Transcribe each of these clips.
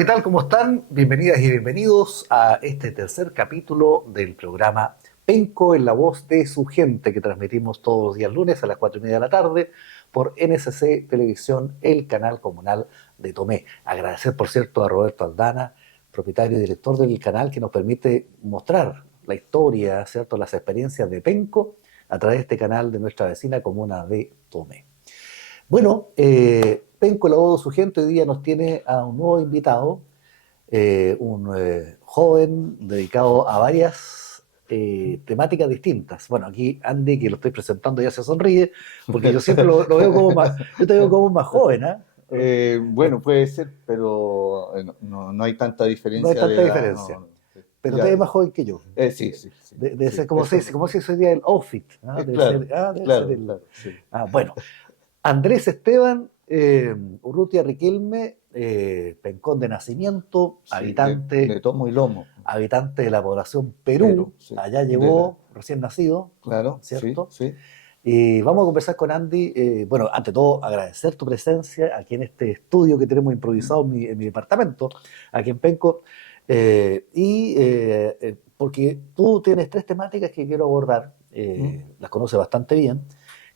¿qué tal? ¿Cómo están? Bienvenidas y bienvenidos a este tercer capítulo del programa Penco en la voz de su gente, que transmitimos todos los días lunes a las 4:30 de la tarde por NSC Televisión, el canal comunal de Tomé. Agradecer, por cierto, a Roberto Aldana, propietario y director del canal, que nos permite mostrar la historia, ¿cierto?, las experiencias de Penco a través de este canal de nuestra vecina comuna de Tomé. Bueno, Penco, la voz de su gente, hoy día nos tiene a un nuevo invitado, un joven dedicado a varias temáticas distintas. Bueno, aquí Andy, que lo estoy presentando, ya se sonríe, porque yo siempre lo veo como más, yo te veo como más joven, ¿ah? Bueno, puede ser, pero no hay tanta No hay diferencia de tanta edad. diferencia, No, no. pero te Ya, ves más joven que yo. sí, sí, sí, Debe sí, ser como eso, como si hoy día el outfit, ¿ah? claro, Debe ser claro, el... claro, sí. Ah, bueno, Andrés Esteban Urrutia Riquelme, pencón de nacimiento, Sí, de tomo y lomo, habitante de la población Perú, pero, sí, allá llegó recién nacido, claro, sí, ¿cierto? sí. Y vamos a conversar con Andy. Bueno, ante todo, agradecer tu presencia aquí en este estudio que tenemos improvisado en mi departamento, aquí en Penco. Porque tú tienes tres temáticas que quiero abordar, ¿Mm? las conoces bastante bien,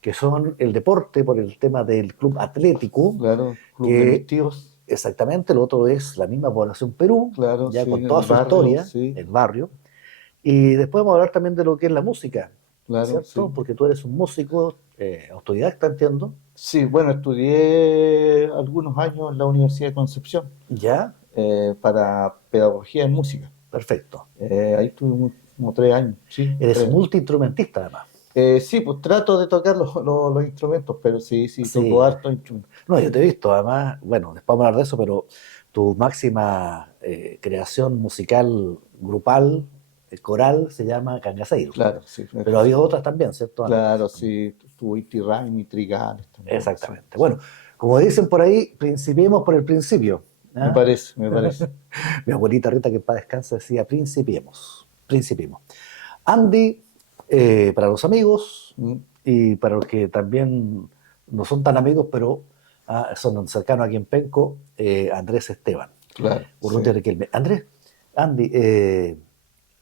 que son el deporte por el tema del club atlético, Claro, club de mis que tíos, exactamente, lo otro es la misma población Perú, claro, ya sí, con toda el su barrio, historia, sí, el barrio. Y después vamos a hablar también de lo que es la música, claro, ¿cierto? sí. Porque tú eres un músico autodidacta, entiendo. Sí, bueno, estudié algunos años en la Universidad de Concepción Ya, para pedagogía en música. perfecto. Ahí estuve como 3 años, sí, Eres 3 años. multiinstrumentista, además. Sí, pues trato de tocar los instrumentos, pero sí, sí, toco Sí. harto instrumento. No, yo Sí, te he visto, además, bueno, después vamos a hablar de eso, pero tu máxima creación musical grupal, coral, se llama Cangaceiro. claro, sí, Pero había otras también, ¿cierto? claro, Antes. sí, tuve Inti Raymi y Trigales también, sí, Exactamente. sí. Bueno, como dicen por ahí, principiemos por el principio. Me ¿Ah? parece, me parece. Mi abuelita Rita, que en paz descanse, decía, principiemos, principiemos. Andy, para los amigos Mm, y para los que también no son tan amigos, pero son cercanos aquí en Penco, Andrés Esteban, claro, Urrutia sí. Riquelme. Andrés, Andy,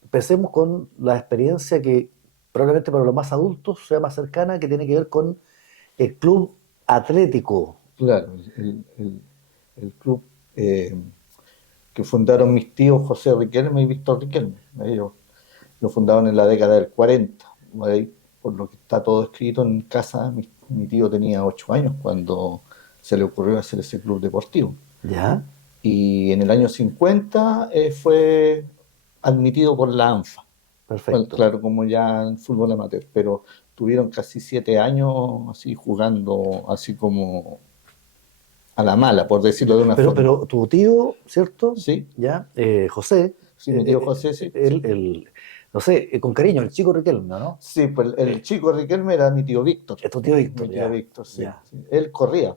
empecemos con la experiencia que probablemente para los más adultos sea más cercana, que tiene que ver con el club atlético. Claro, el club eh, que fundaron mis tíos José Riquelme y Víctor Riquelme. Ellos lo fundaron en la década del 40. Ahí, por lo que está todo escrito en casa, mi tío tenía 8 años cuando se le ocurrió hacer ese club deportivo. ¿Ya? Y en el año 50 fue admitido por la ANFA. Bueno, Perfecto. claro, como ya en fútbol amateur, pero tuvieron casi 7 años así jugando así como a la mala, por decirlo de una forma. Pero tu tío, ¿cierto? Sí, ¿Ya? José, sí, mi tío José, sí, sí. no sé, con cariño, el chico Riquelme, ¿no? Sí, pues el Eh, chico Riquelme era mi tío Víctor. es tu tío Mi Víctor, tío ya, Víctor, sí, ya. sí. Él corría,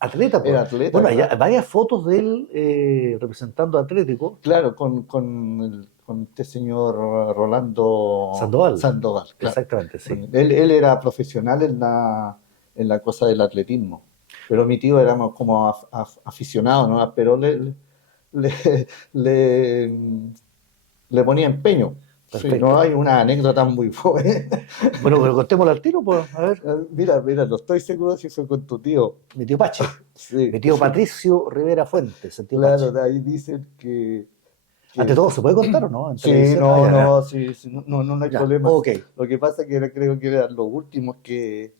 Atleta, pues. era atleta, Bueno, hay claro. varias fotos de él representando a Atlético, Claro, con este señor Rolando Sandoval. Sandoval, claro. Exactamente, sí. Él era profesional en la cosa del atletismo, pero mi tío era más como aficionado, ¿no? Pero le, le, le ponía empeño. Sí, no Perfecto. hay una anécdota muy buena. Bueno, pero contémoslo al tiro, pues. A ver, Mira, no estoy seguro si fue con tu tío. mi tío Pache. Sí, Mi tío Patricio Rivera Fuentes, el tío claro, Pache. de ahí dicen Ante que todo, ¿se puede contar o no? En sí, televisión. Ah, no, ya, ya. no, sí, sí, no, no hay Ya, problema. ok. Lo que pasa es que creo que eran los últimos que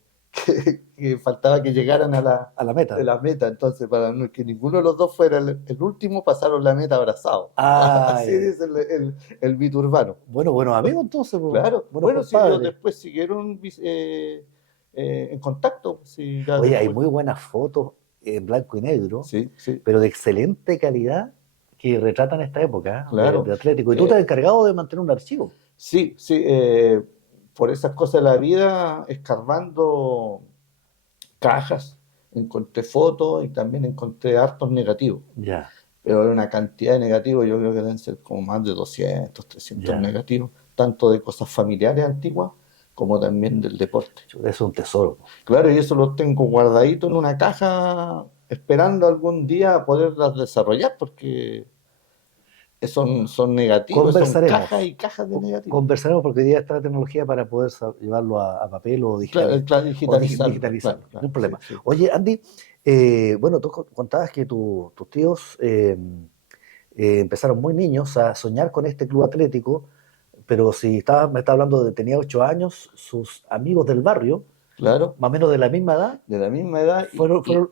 faltaba que llegaran A la a meta. la meta. Entonces, para que ninguno de los dos fuera el último, pasaron la meta abrazados. Ah, Así ya, ya. dice el mito urbano. Bueno, buenos amigos entonces, pues. Claro, Buenos bueno, si ellos compadres. después siguieron en contacto, sí, ya Oye, hay después. muy buenas fotos en blanco y negro, Sí, sí, pero de excelente calidad que retratan esta época, claro. de Atlético. Y tú te has Eh, encargado de mantener un archivo. sí, sí, por esas cosas de la vida, escarbando cajas, encontré fotos y también encontré hartos negativos. Ya, Pero era una cantidad de negativos, yo creo que deben ser como más de 200, 300 ya. negativos, tanto de cosas familiares antiguas como también del deporte. Chuta, es un tesoro. Claro, y eso lo tengo guardadito en una caja esperando algún día poderlas desarrollar, porque son negativos, son cajas Conversaremos. y cajas de negativos. Conversaremos porque hoy día está la tecnología para poder llevarlo a papel o Claro, digital claro, o digitalizarlo, claro, digitalizarlo. No claro, hay sí, problema. sí. Oye, Andy, bueno, tú contabas que tus tíos empezaron muy niños a soñar con este club atlético, pero si me estaba hablando de tenía 8 años, sus amigos del barrio, Claro, más o menos de la misma edad, de la misma edad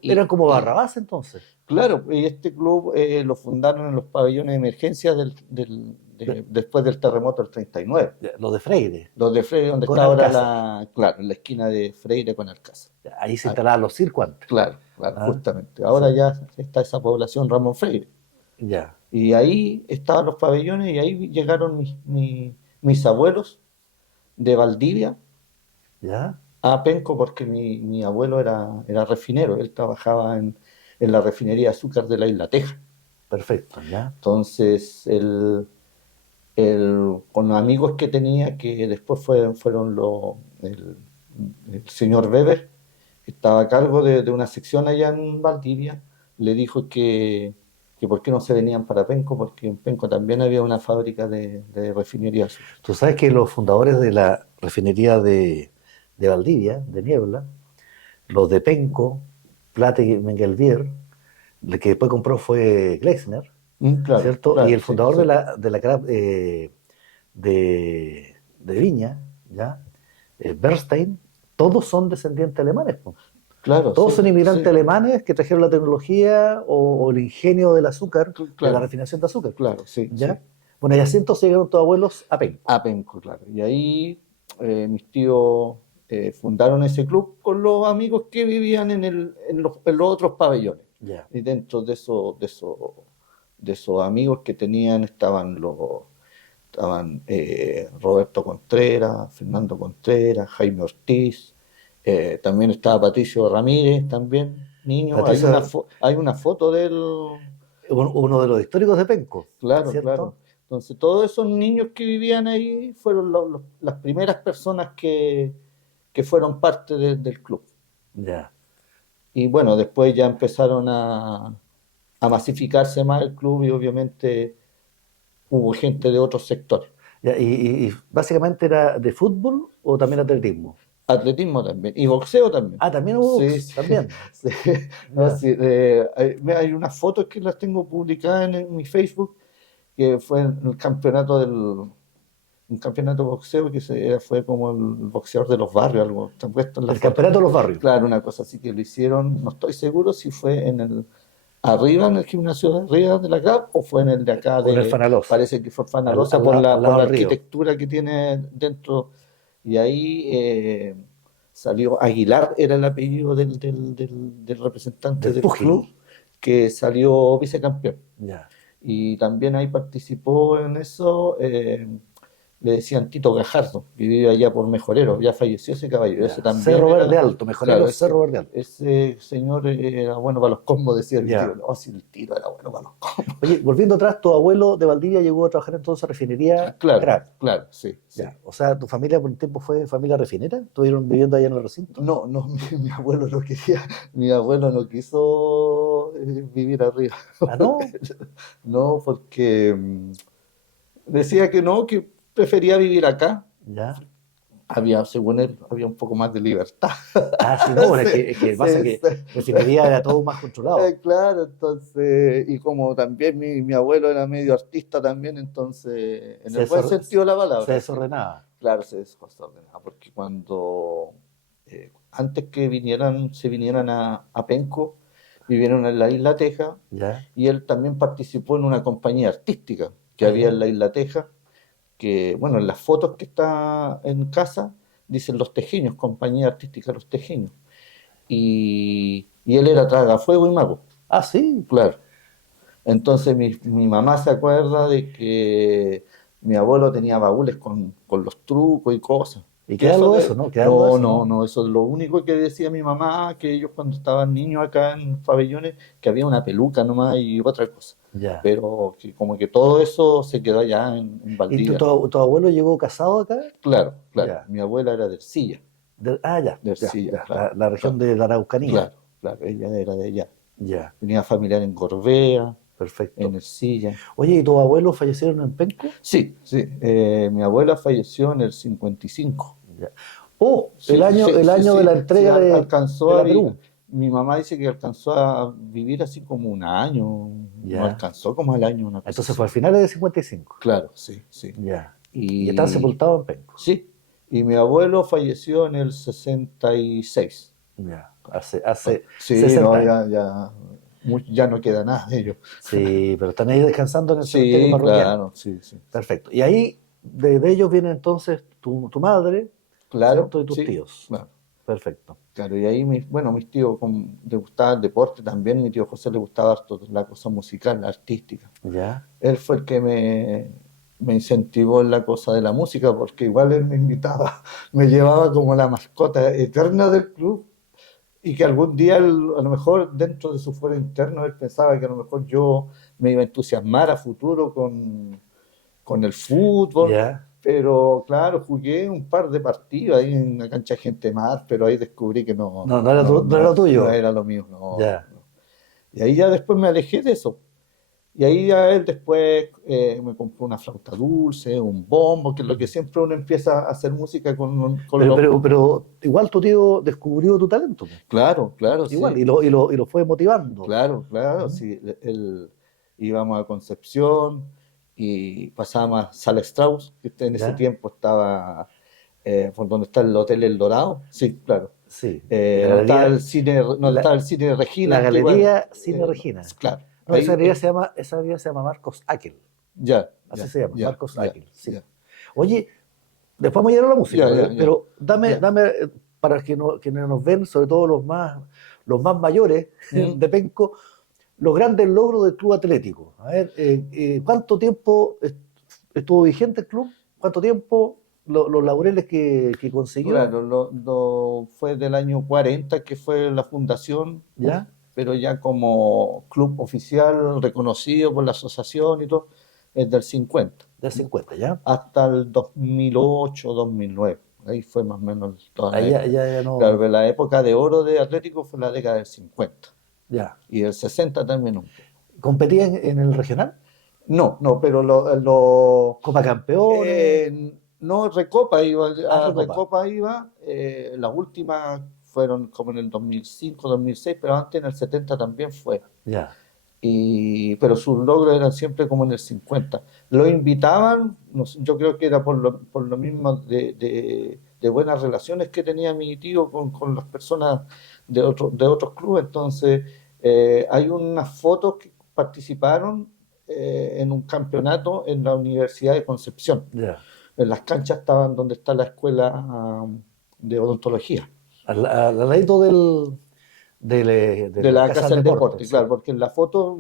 eran como Barrabás entonces. claro, y este club lo fundaron en los pabellones de emergencia después del terremoto del 39. Los de Freire, Los de Freire, donde con está ahora Alcázar. claro, en la esquina de Freire con Alcázar. Ahí se Ah, instalaban los circos antes. claro, claro, ¿Ah? justamente. Sí, Ahora ya está esa población Ramón Freire. ya, Y ahí estaban los pabellones y ahí llegaron mis abuelos de Valdivia ya, a Penco porque mi abuelo era refinero, él trabajaba en la refinería de azúcar de la Isla Teja. perfecto, ya, Entonces, con los amigos que tenía, que después fueron el señor Weber, que estaba a cargo de una sección allá en Valdivia, le dijo que por qué no se venían para Penco, porque en Penco también había una fábrica de refinería de azúcar. tú sabes que los fundadores de la refinería de Valdivia, de Niebla, los de Penco, Plata y Mengelbier, el que después compró fue Gleisner, Claro, ¿cierto? Y claro, el sí, fundador sí. de la Craft, de Viña, ¿ya? Bernstein, todos son descendientes alemanes, po. Claro, Todos son sí, inmigrantes sí, alemanes que trajeron la tecnología o el ingenio del azúcar, de la claro, refinación de azúcar, claro, sí, sí. ¿ya? Bueno, y así entonces llegaron tus abuelos a Penco, A Penco, claro. Y ahí mis tíos fundaron ese club con los amigos que vivían en los otros pabellones. ¿ya? Y dentro de esos amigos que tenían estaban Roberto Contreras, Fernando Contreras, Jaime Ortiz, también estaba Patricio Ramírez, también, niño. Hay una, Patricio, fo- hay una foto de él. uno de los históricos de Penco, Claro, claro. ¿cierto? Entonces, todos esos niños que vivían ahí fueron las primeras personas que fueron parte del club. Ya. Y bueno, después ya empezaron a masificarse más el club y obviamente hubo gente de otros sectores. Ya, y básicamente era de fútbol o también atletismo. Atletismo también y boxeo también. Ah, también hubo Sí, box, sí, también. sí. No, Ya. sí, hay unas fotos que las tengo publicadas en mi Facebook, que fue en el campeonato un campeonato de boxeo fue como el boxeador de los barrios, algo está puesto en la El foto. campeonato de los barrios. Claro, una cosa así que lo hicieron, no estoy seguro si fue arriba en el gimnasio de arriba de la CAP o fue en el de acá O en el Fanalosa, parece que fue Fanalosa al por lado la del río. arquitectura que tiene dentro. Y ahí salió Aguilar, era el apellido del representante Del del club, púgil. que salió vicecampeón. Ya. Y también ahí participó en eso, le decían Tito Gajardo, que vive allá por Mejorero, ya falleció ese caballero, ese Ya. también Cerro Verde era, Alto, mejorero claro, Cerro Verde Alto. ese señor era bueno para los combos, decía el tío, Ya. no, si el Tito era bueno para los combos. Oye, volviendo atrás, tu abuelo de Valdivia llegó a trabajar entonces a refinería Claro, Crack. claro, sí, sí. Ya. O sea, ¿tu familia por un tiempo fue familia refinera? ¿Estuvieron viviendo allá en el recinto? No, no, mi abuelo no quería, mi abuelo no quiso vivir arriba. Ah, no. No, porque decía que no, que prefería vivir acá. Ya. Según él, había un poco más de libertad. Ah, sí, no, bueno, es que pasa Sí, que sí. refinería era todo más controlado. Claro, entonces, y como también mi abuelo era medio artista también, entonces, en Se, el buen desor- sentido de la se palabra, sí. desordenaba. Claro, se desordenaba, porque antes que se vinieran a Penco, vivieron en la Isla Teja, Ya. y él también participó en una compañía artística que Ah, había ya. en la Isla Teja, que, bueno, en las fotos que está en casa, dicen Los Tejeños, compañía artística Los Tejeños. Y él era tragafuego y mago, Ah, sí. claro. Entonces mi mamá se acuerda de que mi abuelo tenía baúles con los trucos y cosas. Y Que queda eso algo de de, eso, ¿no? Queda algo de no, eso, no, ¿no? no, eso es lo único que decía mi mamá, que ellos cuando estaban niños acá en pabellones, que había una peluca nomás y otra cosa. Ya. Pero que como que todo eso se quedó allá en ¿Y Valdivia. tu abuelo llegó casado acá? Claro, claro. Ya. Mi abuela era de Ercilla, Ya, de ya, Ercilla, ya. claro, La región claro, de la Araucanía. claro, claro, ella era de allá. Ya, Tenía familiar en Gorbea, en perfecto. Ercilla. Oye, ¿y tus abuelos fallecieron en Penco? Sí, sí. Mi abuela falleció en el 55. Ya. Oh, Sí, sí, el sí, año de la sí, sí, entrega alcanzó de a la vivir. Perú. Mi mamá dice que alcanzó a vivir así como un año, no Ya. alcanzó como al año, una cosa Entonces fue así. al final de 55. Claro, sí, sí. Ya. Y están Y sepultados en Penco. sí, y mi abuelo falleció en el 66. Ya. Hace Sí, 60 no, años. ya no queda nada de ellos. Sí, pero están ahí descansando en el cementerio Sí, parroquial. claro, sí, sí, sí. Perfecto. Y ahí de ellos viene entonces tu madre, Claro, ¿cierto? Y tus sí, tíos. claro. Perfecto. Claro, y ahí, mis tíos le gustaba el deporte también, mi tío José le gustaba harto la cosa musical, la artística. Ya. Él fue el que me incentivó en la cosa de la música, porque igual él me invitaba, me llevaba como la mascota eterna del club, y que algún día, a lo mejor dentro de su fuero interno, él pensaba que a lo mejor yo me iba a entusiasmar a futuro con el fútbol, Ya. pero claro, jugué un par de partidos ahí en la cancha de Gente Mar, pero ahí descubrí que No, no era lo no tuyo. era lo mío, no, Ya. no. Y ahí ya después me alejé de eso. Y ahí ya él después me compró una flauta dulce, un bombo, que es lo que siempre uno empieza a hacer música con los... Pero igual tu tío descubrió tu talento, po. Claro, claro, Igual, sí. y lo fue motivando. Claro, claro, ¿Mm? sí. Íbamos a Concepción y pasábamos a Sala Strauss, que en ese ¿Ya? tiempo estaba por donde está el Hotel El Dorado. Sí, claro. Sí. Y la Donde estaba galería, donde la, estaba el cine Regina la antiguo. galería Cine Regina. Claro, No, ahí, esa galería se llama Marcos Akel. ya, Así ya, se llama, ya, Marcos ya, Akel. Sí. ya, Oye, después vamos a llegar a la música, ya, ya, ya, pero ya. dame para quienes nos ven, sobre todo los más mayores ¿Mm? de Penco, los grandes logros del Club Atlético. A ver, ¿cuánto tiempo estuvo vigente el club? ¿Cuánto tiempo? Los laureles que consiguió, Claro, fue del año 40 que fue la fundación, ¿ya? pero ya como club oficial reconocido por la asociación y todo, es del 50, Del 50, ¿ya? hasta el 2008, 2009. Ahí fue más o menos toda la Ahí década. ya Claro, no, pero la época de oro de Atlético fue la década del 50 ya. y del 60 también un poco. ¿Competía en el regional? No, no, pero ¿Copa Campeones? no, Recopa iba, Ah, a Recopa. Recopa iba, las últimas fueron como en el 2005, 2006, pero antes en el 70 también fue. Ya, Pero sus logros eran siempre como en el 50. Lo invitaban, no sé, yo creo que era por lo mismo de buenas relaciones que tenía mi tío con las personas de otros clubes. Entonces, hay unas fotos que participaron en un campeonato en la Universidad de Concepción. ya. En las canchas estaban donde está la escuela de odontología. Al ladito de De la la Casa Casa del del Deporte, Deporte, sí. claro, porque en la foto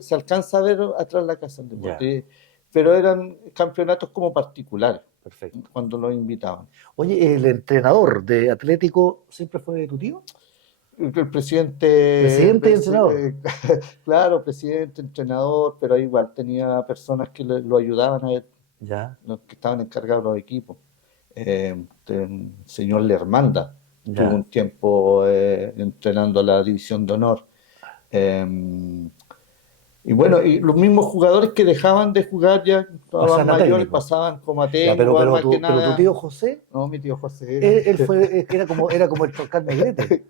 se alcanza a ver atrás la Casa del Ya, Deporte, pero eran campeonatos como particulares perfecto. cuando los invitaban. Oye, ¿el entrenador de Atlético siempre fue tu tío? El presidente, Presidente y entrenador. claro, presidente, entrenador, pero igual tenía personas que lo ayudaban a él, Ya, los que estaban encargados de los equipos. El señor Lermanda tuvo un ya. tiempo entrenando a la División de Honor. Eh, Y bueno, y los mismos jugadores que dejaban de jugar ya estaban Pasan a mayores, técnico. pasaban como a Ya, técnico, más que pero tu nada. tío José, No, mi tío José era, él fue, era como el Toscar Negrete.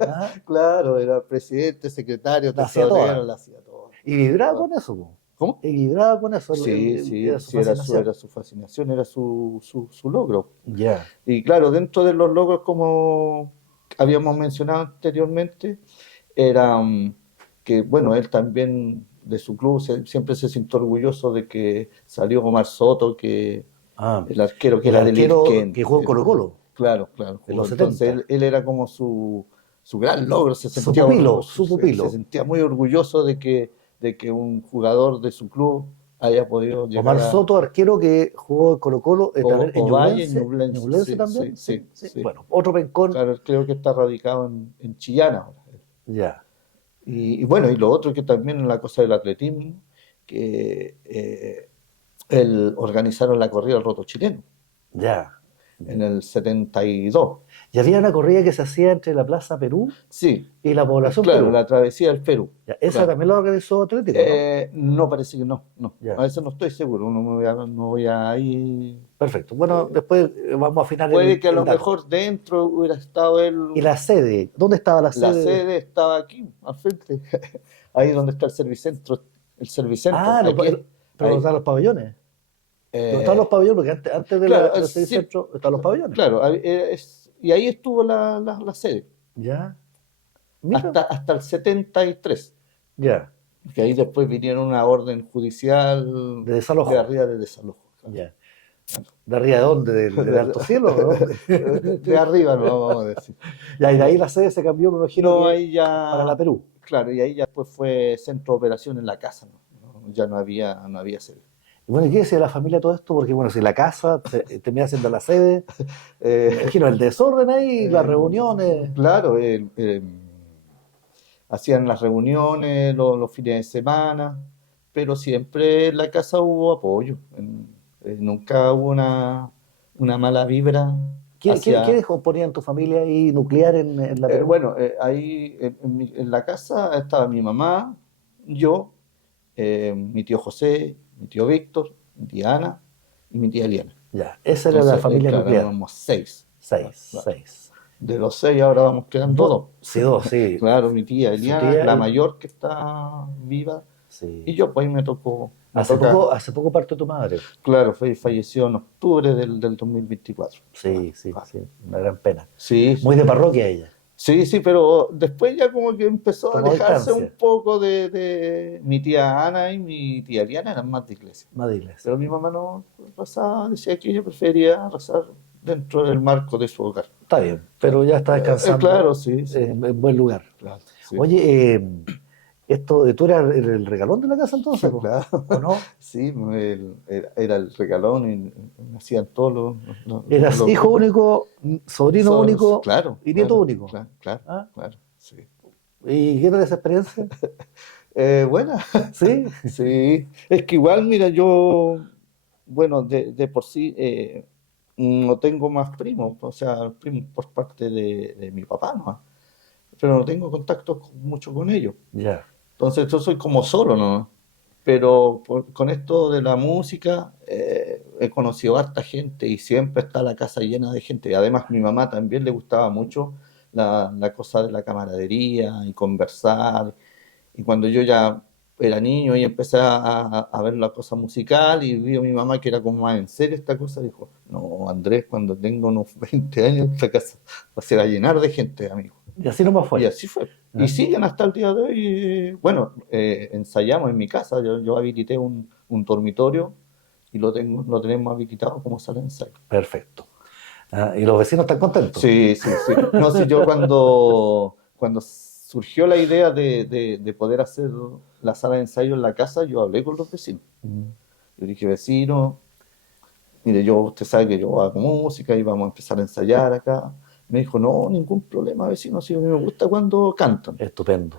¿Ah? claro, era presidente, secretario, La hacía tesorero, toda. la hacía todo. Y vibraba Todo. con eso, po. ¿Cómo? Y vibraba con eso, Sí, era sí, su sí, era fascinación. su fascinación, era su logro. Ya, Y claro, dentro de los logros, como habíamos mencionado anteriormente, era que, bueno, él también de su club siempre se sintió orgulloso de que salió Omar Soto, que ah, el arquero que el era del arquero Irquén. que jugó en Colo-Colo Claro, claro, en jugó. los Entonces 70. él era como su gran logro, se sentía, orgulloso, Su se pupilo. sentía muy orgulloso de que un jugador de su club haya podido llegar Omar a Soto, arquero que jugó en Colo-Colo, también en Ovalle, Ñublense. Ñublense, Ñublense sí, también, sí, sí, sí, sí. sí. Bueno, otro pencón. Claro, creo que está radicado en Chillán ahora. Ya, Y bueno, y lo otro que también en la cosa del atletismo, que organizaron la corrida del roto chileno. ya. en el 72. Y había una corrida que se hacía entre la Plaza Perú Sí, y la población claro, Perú. la travesía del Perú. Ya, esa Claro. también la organizó Atlético, ¿no? No, parece que no, no. Ya. A eso no estoy seguro, no voy a ir. Perfecto. Bueno, después vamos a afinar Puede que a el lo dato. mejor dentro hubiera estado ¿Y la sede? ¿Dónde estaba la La sede? sede estaba aquí, al frente, ahí donde está el Servicentro. El Servicentro, Ah, aquí, pero ahí. están los pabellones. ¿Dónde están Eh, los pabellones? Porque antes de claro, del sí, centro están los pabellones. claro, y ahí estuvo la sede, Ya. Mira. hasta el 73, Ya. que ahí después vinieron una orden judicial De desalojo. de arriba de desalojo. Ya. ¿De arriba de dónde? ¿Del Alto Cielo? ¿De dónde? De arriba, no vamos a decir. Ya, y de ahí la sede se cambió, me imagino, No, que ahí ya. para la Perú. Claro, y ahí ya después fue centro de operación en la casa, ¿no? Ya no había sede. Y bueno, ¿qué decía la familia todo esto? Porque bueno, si la casa termina siendo la sede, me Eh, imagino el desorden ahí, las eh, reuniones. claro, hacían las reuniones los fines de semana, pero siempre en la casa hubo apoyo. Nunca hubo una mala vibra ¿Quiénes componían tu familia ahí nuclear en la Perú? bueno, ahí en la casa estaba mi mamá, yo, mi tío José, mi tío Víctor, mi tía Ana y mi tía Eliana. Ya, esa era la familia claro, nuclear. éramos 6. Seis, Claro. 6. De los 6 ahora vamos quedando 2. Sí, dos, sí. Claro, mi tía Su Eliana, tía la y- mayor que está viva, Sí. y yo pues ahí me tocó. Hace poco partió tu madre. Claro, falleció en octubre del 2024. Sí, sí, Ah, sí. Una gran pena. sí, Muy de parroquia ella. sí, pero después ya como que empezó a Tomó alejarse distancia. un poco de mi tía Ana y mi tía Eliana, eran más de iglesia. Más de iglesia. Pero mi mamá no rezaba, decía que ella prefería rezar dentro del marco de su hogar. Está bien, pero ya está descansando Claro, sí, sí. en buen lugar. Claro, sí. Oye, ¿tú eras el regalón de la casa entonces, po? Claro. ¿O no? Sí, era el regalón y me hacían todos Eras los hijo grupos. único, sobrino único Claro, y nieto claro, único. Claro, ¿Ah? claro, sí. ¿Y qué tal esa experiencia? Buena, ¿Sí? sí. Es que igual, mira, yo, bueno, de por sí no tengo más primos, o sea, primos por parte de mi papá, ¿no? Pero no tengo contacto mucho con ellos. Ya. Entonces yo soy como solo, ¿no? Pero con esto de la música he conocido a harta gente y siempre está la casa llena de gente. Y además mi mamá también le gustaba mucho la cosa de la camaradería y conversar. Y cuando yo ya era niño y empecé a ver la cosa musical y vi a mi mamá que era como más en serio esta cosa, dijo, no, Andrés, cuando tenga unos 20 años esta casa se va a llenar de gente, amigo. Y así nomás Y fue. así fue. Ah. Y siguen hasta el día de hoy. Bueno, ensayamos en mi casa. Yo habilité un dormitorio y lo tenemos habilitado como sala de ensayo. Perfecto. Ah, ¿y los vecinos están contentos? Sí, sí, sí. No, si yo cuando surgió la idea de poder hacer la sala de ensayo en la casa, yo hablé con los vecinos. Mm. Yo dije, vecino, mire, usted sabe que yo hago música y vamos a empezar a ensayar acá. Me dijo, no, ningún problema, vecino, si a mí me gusta cuando cantan. Estupendo.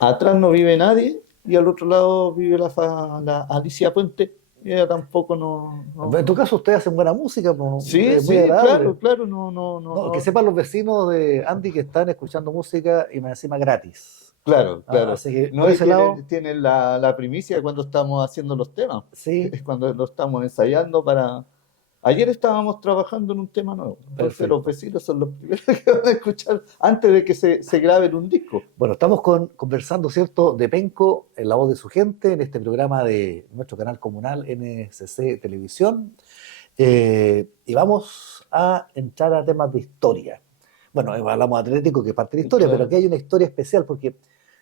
Atrás no vive nadie y al otro lado vive la Alicia Puente y ella tampoco no. En tu caso, ustedes hacen buena música, pues, Sí, es muy sí, agradable. claro, No, que sepan los vecinos de Andy que están escuchando música y más encima gratis. Claro. Así que No, por y ese lado, tienen la primicia cuando estamos haciendo los temas, sí, es cuando lo estamos ensayando para. Ayer estábamos trabajando en un tema nuevo, entonces Perfecto. los vecinos son los primeros que van a escuchar antes de que se grabe en un disco. bueno, estamos conversando, ¿cierto?, de Penco, en la voz de su gente, en este programa de nuestro canal comunal NSC Televisión. Y vamos a entrar a temas de historia. Bueno, hablamos de Atlético, que es parte de la historia, Claro. pero aquí hay una historia especial, porque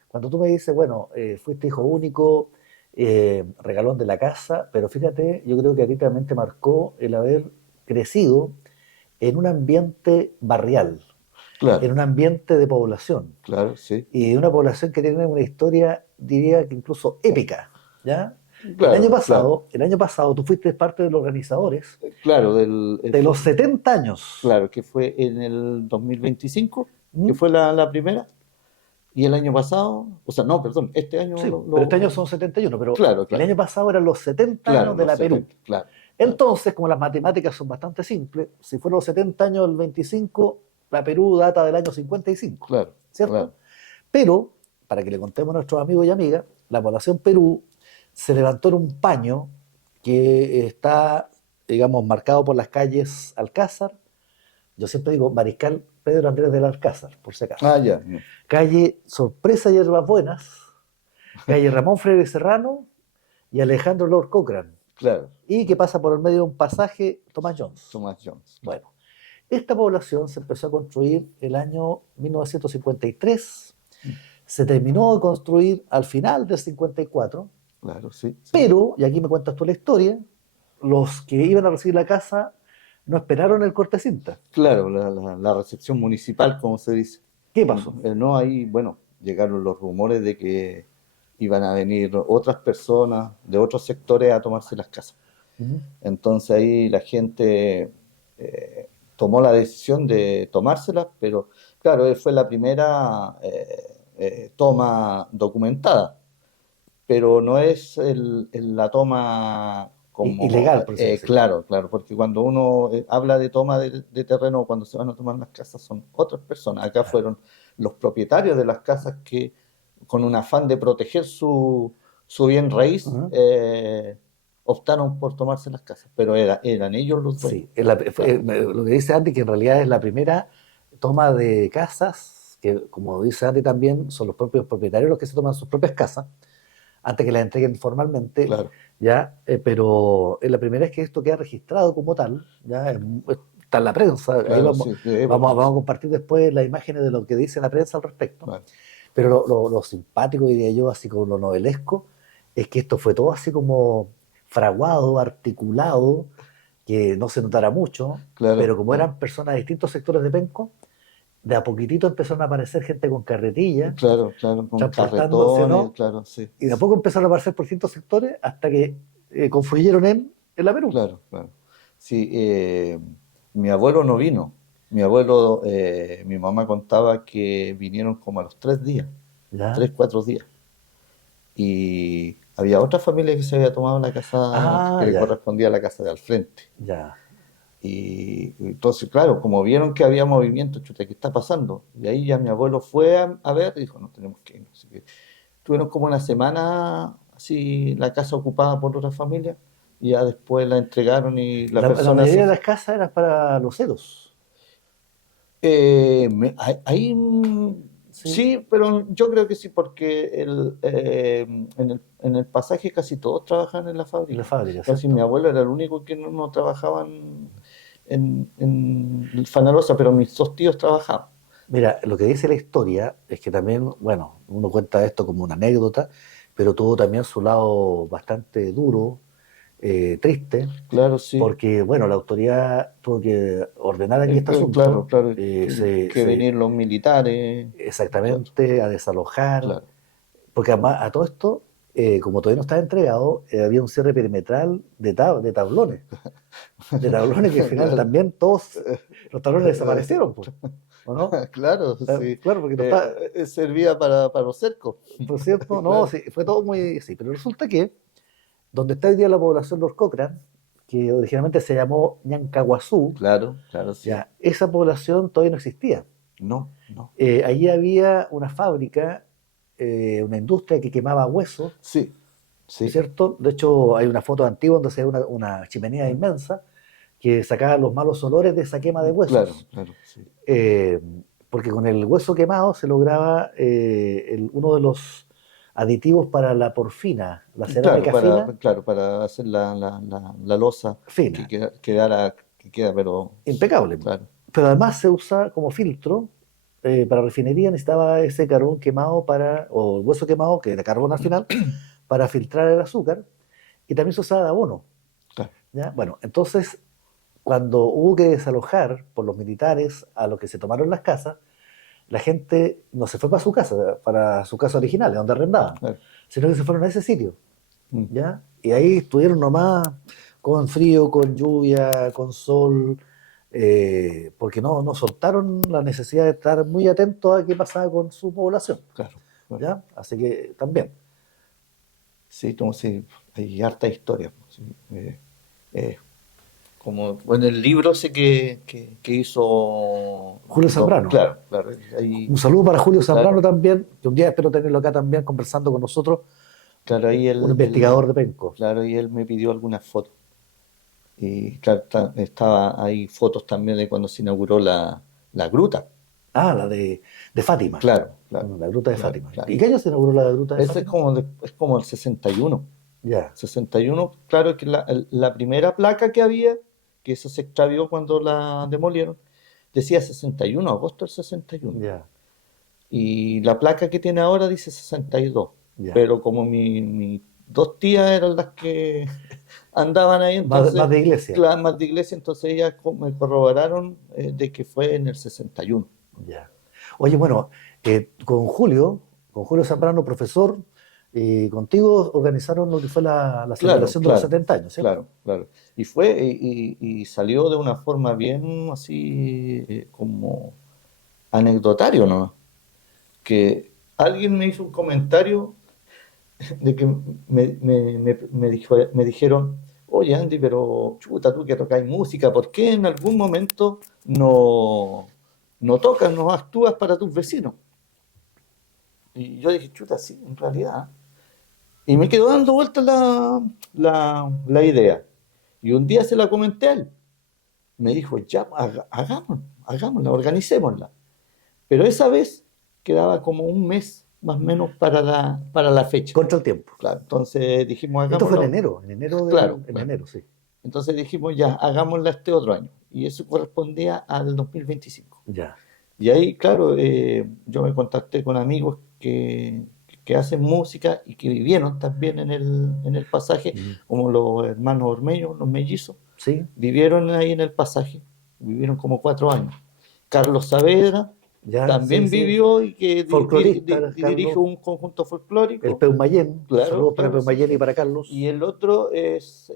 cuando tú me dices, bueno, fuiste hijo único, regalón de la casa, pero fíjate, yo creo que a ti también te marcó el haber crecido en un ambiente barrial, en Claro, un ambiente de población, sí. y de una población que tiene una historia, diría que incluso épica, ¿ya? Claro, El año pasado tú fuiste parte de los organizadores Claro, de los 70 años. Claro, que fue en el 2025, ¿Mm? que fue la primera, y el año pasado, o sea, no, perdón, este año Sí, pero este año son 71, pero Claro, el año pasado eran los 70 años de los la Perú. 70, claro. Entonces, como las matemáticas son bastante simples, si fueron los 70 años del 25, la Perú data del año 55, claro, ¿cierto? claro, Pero, para que le contemos a nuestros amigos y amigas, la población Perú se levantó en un paño que está, digamos, marcado por las calles Alcázar. Yo siempre digo Mariscal Pedro Andrés del Alcázar, por si acaso. ya, Calle Sorpresa y Hierbas Buenas, calle Ramón Freire Serrano y Alejandro Lord Cochrane. claro, Y que pasa por el medio de un pasaje Thomas Jones. Thomas Jones, Bueno, esta población se empezó a construir el año 1953, se terminó de construir al final del 54, claro, sí, sí. pero, y aquí me cuentas tú la historia, los que iban a recibir la casa no esperaron el corte cinta. Claro, la recepción municipal, como se dice. ¿Qué pasó? No, ahí, bueno, llegaron los rumores de que iban a venir otras personas de otros sectores a tomarse las casas. Ujú. Entonces ahí la gente tomó la decisión de tomárselas, pero claro, fue la primera toma documentada, pero no es la toma como, Ilegal, por así decirlo. claro, claro, porque cuando uno habla de toma de terreno, cuando se van a tomar las casas, son otras personas. Acá fueron los propietarios de las casas que, con un afán de proteger su bien raíz, Ujú. optaron por tomarse las casas, pero eran ellos los dueños. Sí, Claro, lo que dice Andy, que en realidad es la primera toma de casas, que como dice Andy también, son los propios propietarios los que se toman sus propias casas, antes que las entreguen formalmente, claro, ya, pero es la primera vez que esto queda registrado como tal, ya, está en la prensa, ahí claro, sí, vamos a compartir después las imágenes de lo que dice la prensa al respecto, vale, pero lo simpático, diría yo, así como lo novelesco, es que esto fue todo así como fraguado, articulado, que no se notara mucho, pero claro, como claro. eran personas de distintos sectores de Penco, de a poquitito empezaron a aparecer gente con carretilla, Claro, claro, con transportándose, carretones, ¿no? claro, sí, Y de a sí, poco empezaron a aparecer por distintos sectores hasta que confluyeron en la Perú. claro, claro. Sí, mi abuelo no vino. Mi abuelo, mi mamá contaba que vinieron como a los 3 días, ¿Ya? 3, 4 días. Y había otra familia que se había tomado la casa Ah, que le ya, correspondía a la casa de al frente. ya. Y entonces, claro, como vieron que había movimiento, chuta, ¿qué está pasando? Y ahí ya mi abuelo fue a ver y dijo, no, tenemos que ir. Así que tuvieron como una semana así la casa ocupada por otra familia y ya después la entregaron y la La persona se mayoría de fue. las casas eran para los ceros, Ahí ¿sí? sí, pero yo creo que sí, porque en el pasaje casi todos trabajan en la En la fábrica. fábrica, Casi mi ¿cierto? abuelo era el único que no trabajaba en Fanarosa, pero mis 2 tíos trabajaban. Mira, lo que dice la historia es que también, bueno, uno cuenta esto como una anécdota, pero tuvo también su lado bastante duro, triste, Claro, sí. porque, bueno, la autoridad tuvo que ordenar aquí este Claro, asunto, claro, que venir los militares. Claro, exactamente a desalojar, claro. porque además a todo esto, como todavía no estaba entregado, había un cierre perimetral de tablones que al final Claro. también todos los tablones desaparecieron, pues, ¿o no? Claro, sí. Claro, porque no está, Servía para los cercos. por cierto, no, Claro. sí, fue todo muy, sí, pero resulta que donde está hoy día la población Lord Cochrane, que originalmente se llamó Ñancahuazú, Claro, claro, sí. ya, esa población todavía no existía. No, no. Allí había una fábrica, una industria que quemaba huesos, Sí, sí. ¿cierto? De hecho, hay una foto antigua donde se ve una chimenea inmensa que sacaba los malos olores de esa quema de Claro, huesos, claro, sí. eh, porque con el hueso quemado se lograba uno de los aditivos para la porfina, la Claro, cerámica fina, para hacer la loza fina, que queda, pero impecable. claro, Pero además se usa como filtro para refinería, necesitaba ese carbón quemado o el hueso quemado, que era carbón al final, para filtrar el azúcar, y también se usaba de abono. claro, ¿Ya? Bueno, entonces, cuando hubo que desalojar por los militares a los que se tomaron las casas, la gente no se fue para su casa original, donde arrendaban, claro. sino que se fueron a ese sitio, Mm. ¿ya? Y ahí estuvieron nomás con frío, con lluvia, con sol, porque no soltaron la necesidad de estar muy atentos a qué pasaba con su población, Claro, claro. ¿ya? Así que también. Sí, como si hay harta historia. Pues, sí. eh, como bueno, el libro ese que hizo Julio Zambrano. claro, claro, ahí, Un saludo para Julio Zambrano claro, también, que un día espero tenerlo acá también conversando con nosotros, claro, ahí un investigador de Penco. claro, y él me pidió algunas fotos. Y claro, estaba ahí fotos también de cuando se inauguró la gruta. Ah, de Fátima. Claro, claro, La Gruta de claro, Fátima. claro. ¿Y qué año se inauguró la Gruta de Ese es Fátima? como, es como el 61. Ya, 61, claro que la primera placa que había, que eso se extravió cuando la demolieron, decía 61, agosto del 61. ya, Y la placa que tiene ahora dice 62. ya. Pero como mis dos tías eran las que andaban ahí, Más entonces, de iglesia. claro, más de iglesia, entonces ellas me corroboraron de que fue en el 61. Ya. Oye, bueno, con Julio Zambrano, profesor, contigo organizaron lo que fue la Claro, celebración de los claro, 70 años, ¿cierto? claro, claro. Y fue, y salió de una forma bien así como anecdotario, ¿no? Que alguien me hizo un comentario de que me dijeron, oye Andy, pero chuta, tú que tocáis música, ¿por qué en algún momento no tocas, no actúas para tus vecinos? Y yo dije, chuta, sí, en realidad. Y me quedó dando vueltas la idea. Y un día se la comenté a él. Me dijo, ya, hagámosla, organicémosla. Pero esa vez quedaba como un mes más o menos para la fecha. Contra el tiempo. Claro, entonces dijimos, Esto fue hagámoslo. en enero Claro, en claro. enero, sí. Entonces dijimos, ya, hagámosla este otro año. Y eso correspondía al 2025. Ya. Y ahí, claro, yo me contacté con amigos que hacen música y que vivieron también en el pasaje, Mm. como los hermanos Ormeño, los mellizos, Sí, vivieron ahí en el pasaje, vivieron como 4 años. Carlos Saavedra ya, sí, también sí. vivió y que Folclorista, dirige Carlos. un conjunto El folclórico, Peumayén, claro, saludos para claro, sí, Peumayén y sí. para Y Carlos. el otro es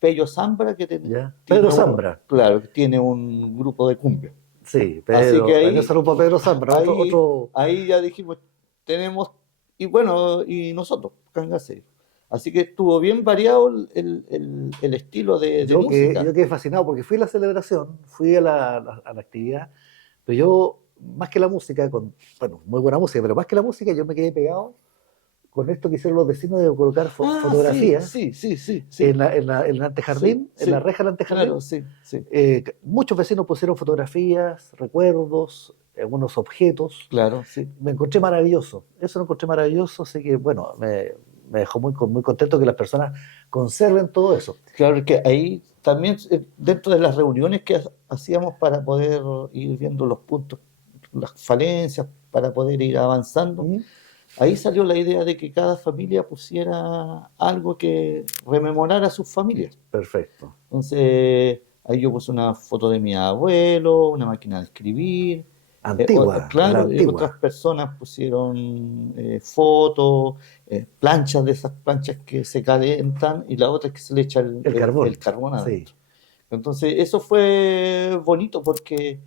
Pello Zambra, que Ya. tiene, Pedro Zambra. claro, que tiene un grupo de cumbia. Sí, Así que Pedro. También saludos para Pedro Zambra, ahí, otro. ahí ya dijimos, tenemos, y bueno, y nosotros, Cangaseo. Así que estuvo bien variado el estilo de Yo música. quedé fascinado porque fui a la celebración, fui a a la actividad, pero yo, más que la música, bueno, muy buena música, pero más que la música, yo me quedé pegado con esto que hicieron los vecinos de colocar Ah, sí, fotografías sí, sí, sí, sí, en el sí, antejardín, en la sí, reja del claro, antejardín. sí, sí, Muchos vecinos pusieron fotografías, recuerdos, algunos objetos. claro, sí. Me encontré maravilloso, eso lo encontré maravilloso, así que bueno, me dejó muy contento que las personas conserven todo eso. Claro que ahí también, dentro de las reuniones que hacíamos para poder ir viendo los puntos, las falencias, para poder ir avanzando, ¿Mm? ahí salió la idea de que cada familia pusiera algo que rememorara a sus familias. Perfecto. Entonces, ahí yo puse una foto de mi abuelo, una máquina de escribir. Antigua, a la Claro, otras antigua. personas pusieron fotos, planchas de esas planchas que se calientan y la otra es que se le echa El el carbón, carbón sí. adentro. Entonces, eso fue bonito porque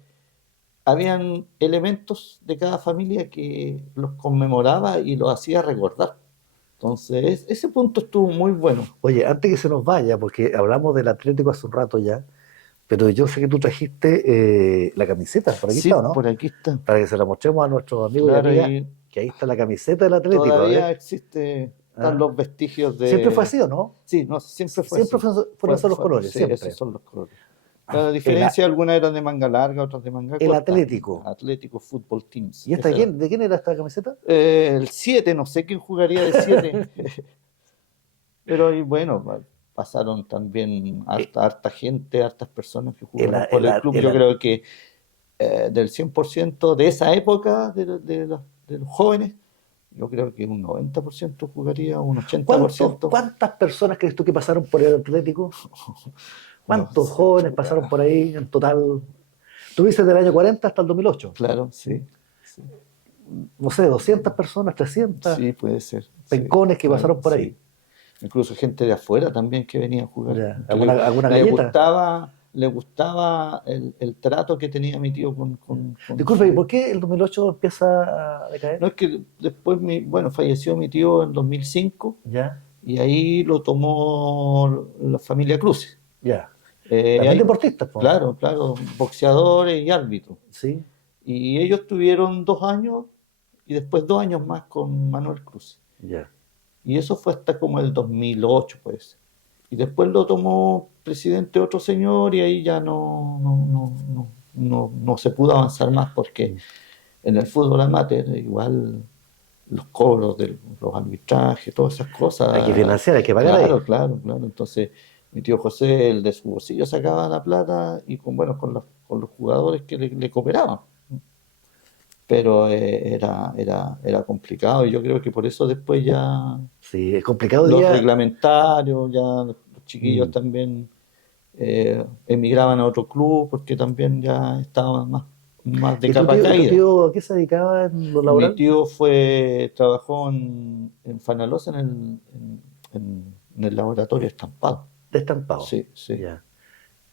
habían elementos de cada familia que los conmemoraba y los hacía recordar. Entonces, ese punto estuvo muy bueno. Oye, antes que se nos vaya, porque hablamos del Atlético hace un rato ya, pero yo sé que tú trajiste la camiseta, por aquí Sí, está, ¿o por no? aquí está. Para que se la mostremos a nuestros amigos y Claro, amigas, y que ahí está la camiseta del Atlético, a todavía ver. existe, están ¿Ah? los vestigios Siempre fue de... así, ¿o no? Sí, no, siempre fue Siempre así. fueron esos los colores, Sí, esos siempre. son los colores. La El, A- diferencia, algunas eran de manga larga, otras de manga el corta. Atlético. Atlético Football Teams. ¿Y esta Ese era. de quién era esta camiseta? El 7, no sé quién jugaría de 7. Pero ahí, bueno, pasaron también Eh, harta gente, hartas personas que El, jugaron por el club. Yo el, creo que del 100% de esa época de los jóvenes, yo creo que un 90% jugaría, un 80%. ¿Cuántas personas crees tú que pasaron por el Atlético? No ¿Cuántos sé, jóvenes pasaron chuta. por ahí en total? Tú dices del año 40 hasta el 2008. Claro, sí, sí, No sé, 200 personas, 300 sí, puede ser. Sí, pencones que claro, pasaron por sí. ahí. Incluso gente de afuera también que venía a jugar, Ya, que alguna galleta? le gustaba el trato que tenía mi tío con Disculpe, ¿y su... por qué el 2008 empieza a decaer? No es que después, bueno, falleció mi tío en 2005 Ya, y ahí lo tomó la familia Cruz. Ya. También Ahí, deportistas, po. claro, claro, boxeadores y árbitros. Sí, Y ellos tuvieron 2 años y después 2 años más con Manuel Cruz. ya. Y eso fue hasta como el 2008, pues. Y después lo tomó presidente otro señor y ahí ya no se pudo avanzar más porque en el fútbol amateur igual los cobros de los arbitrajes, todas esas Hay que cosas. financiar, hay que pagar ahí. Claro, claro, claro. Entonces mi tío José, el de su bolsillo sacaba la plata y bueno, con los jugadores que le cooperaban. Pero era complicado y yo creo que por eso después ya Sí, es complicado hoy los día. reglamentarios, ya los chiquillos Mm. también emigraban a otro club porque también ya estaban más de ¿Y tu capa tío, caída. a qué se dedicaba en lo Mi laboral? tío trabajó en Fanalosa en el laboratorio estampado. De estampado. Sí, sí. Ya.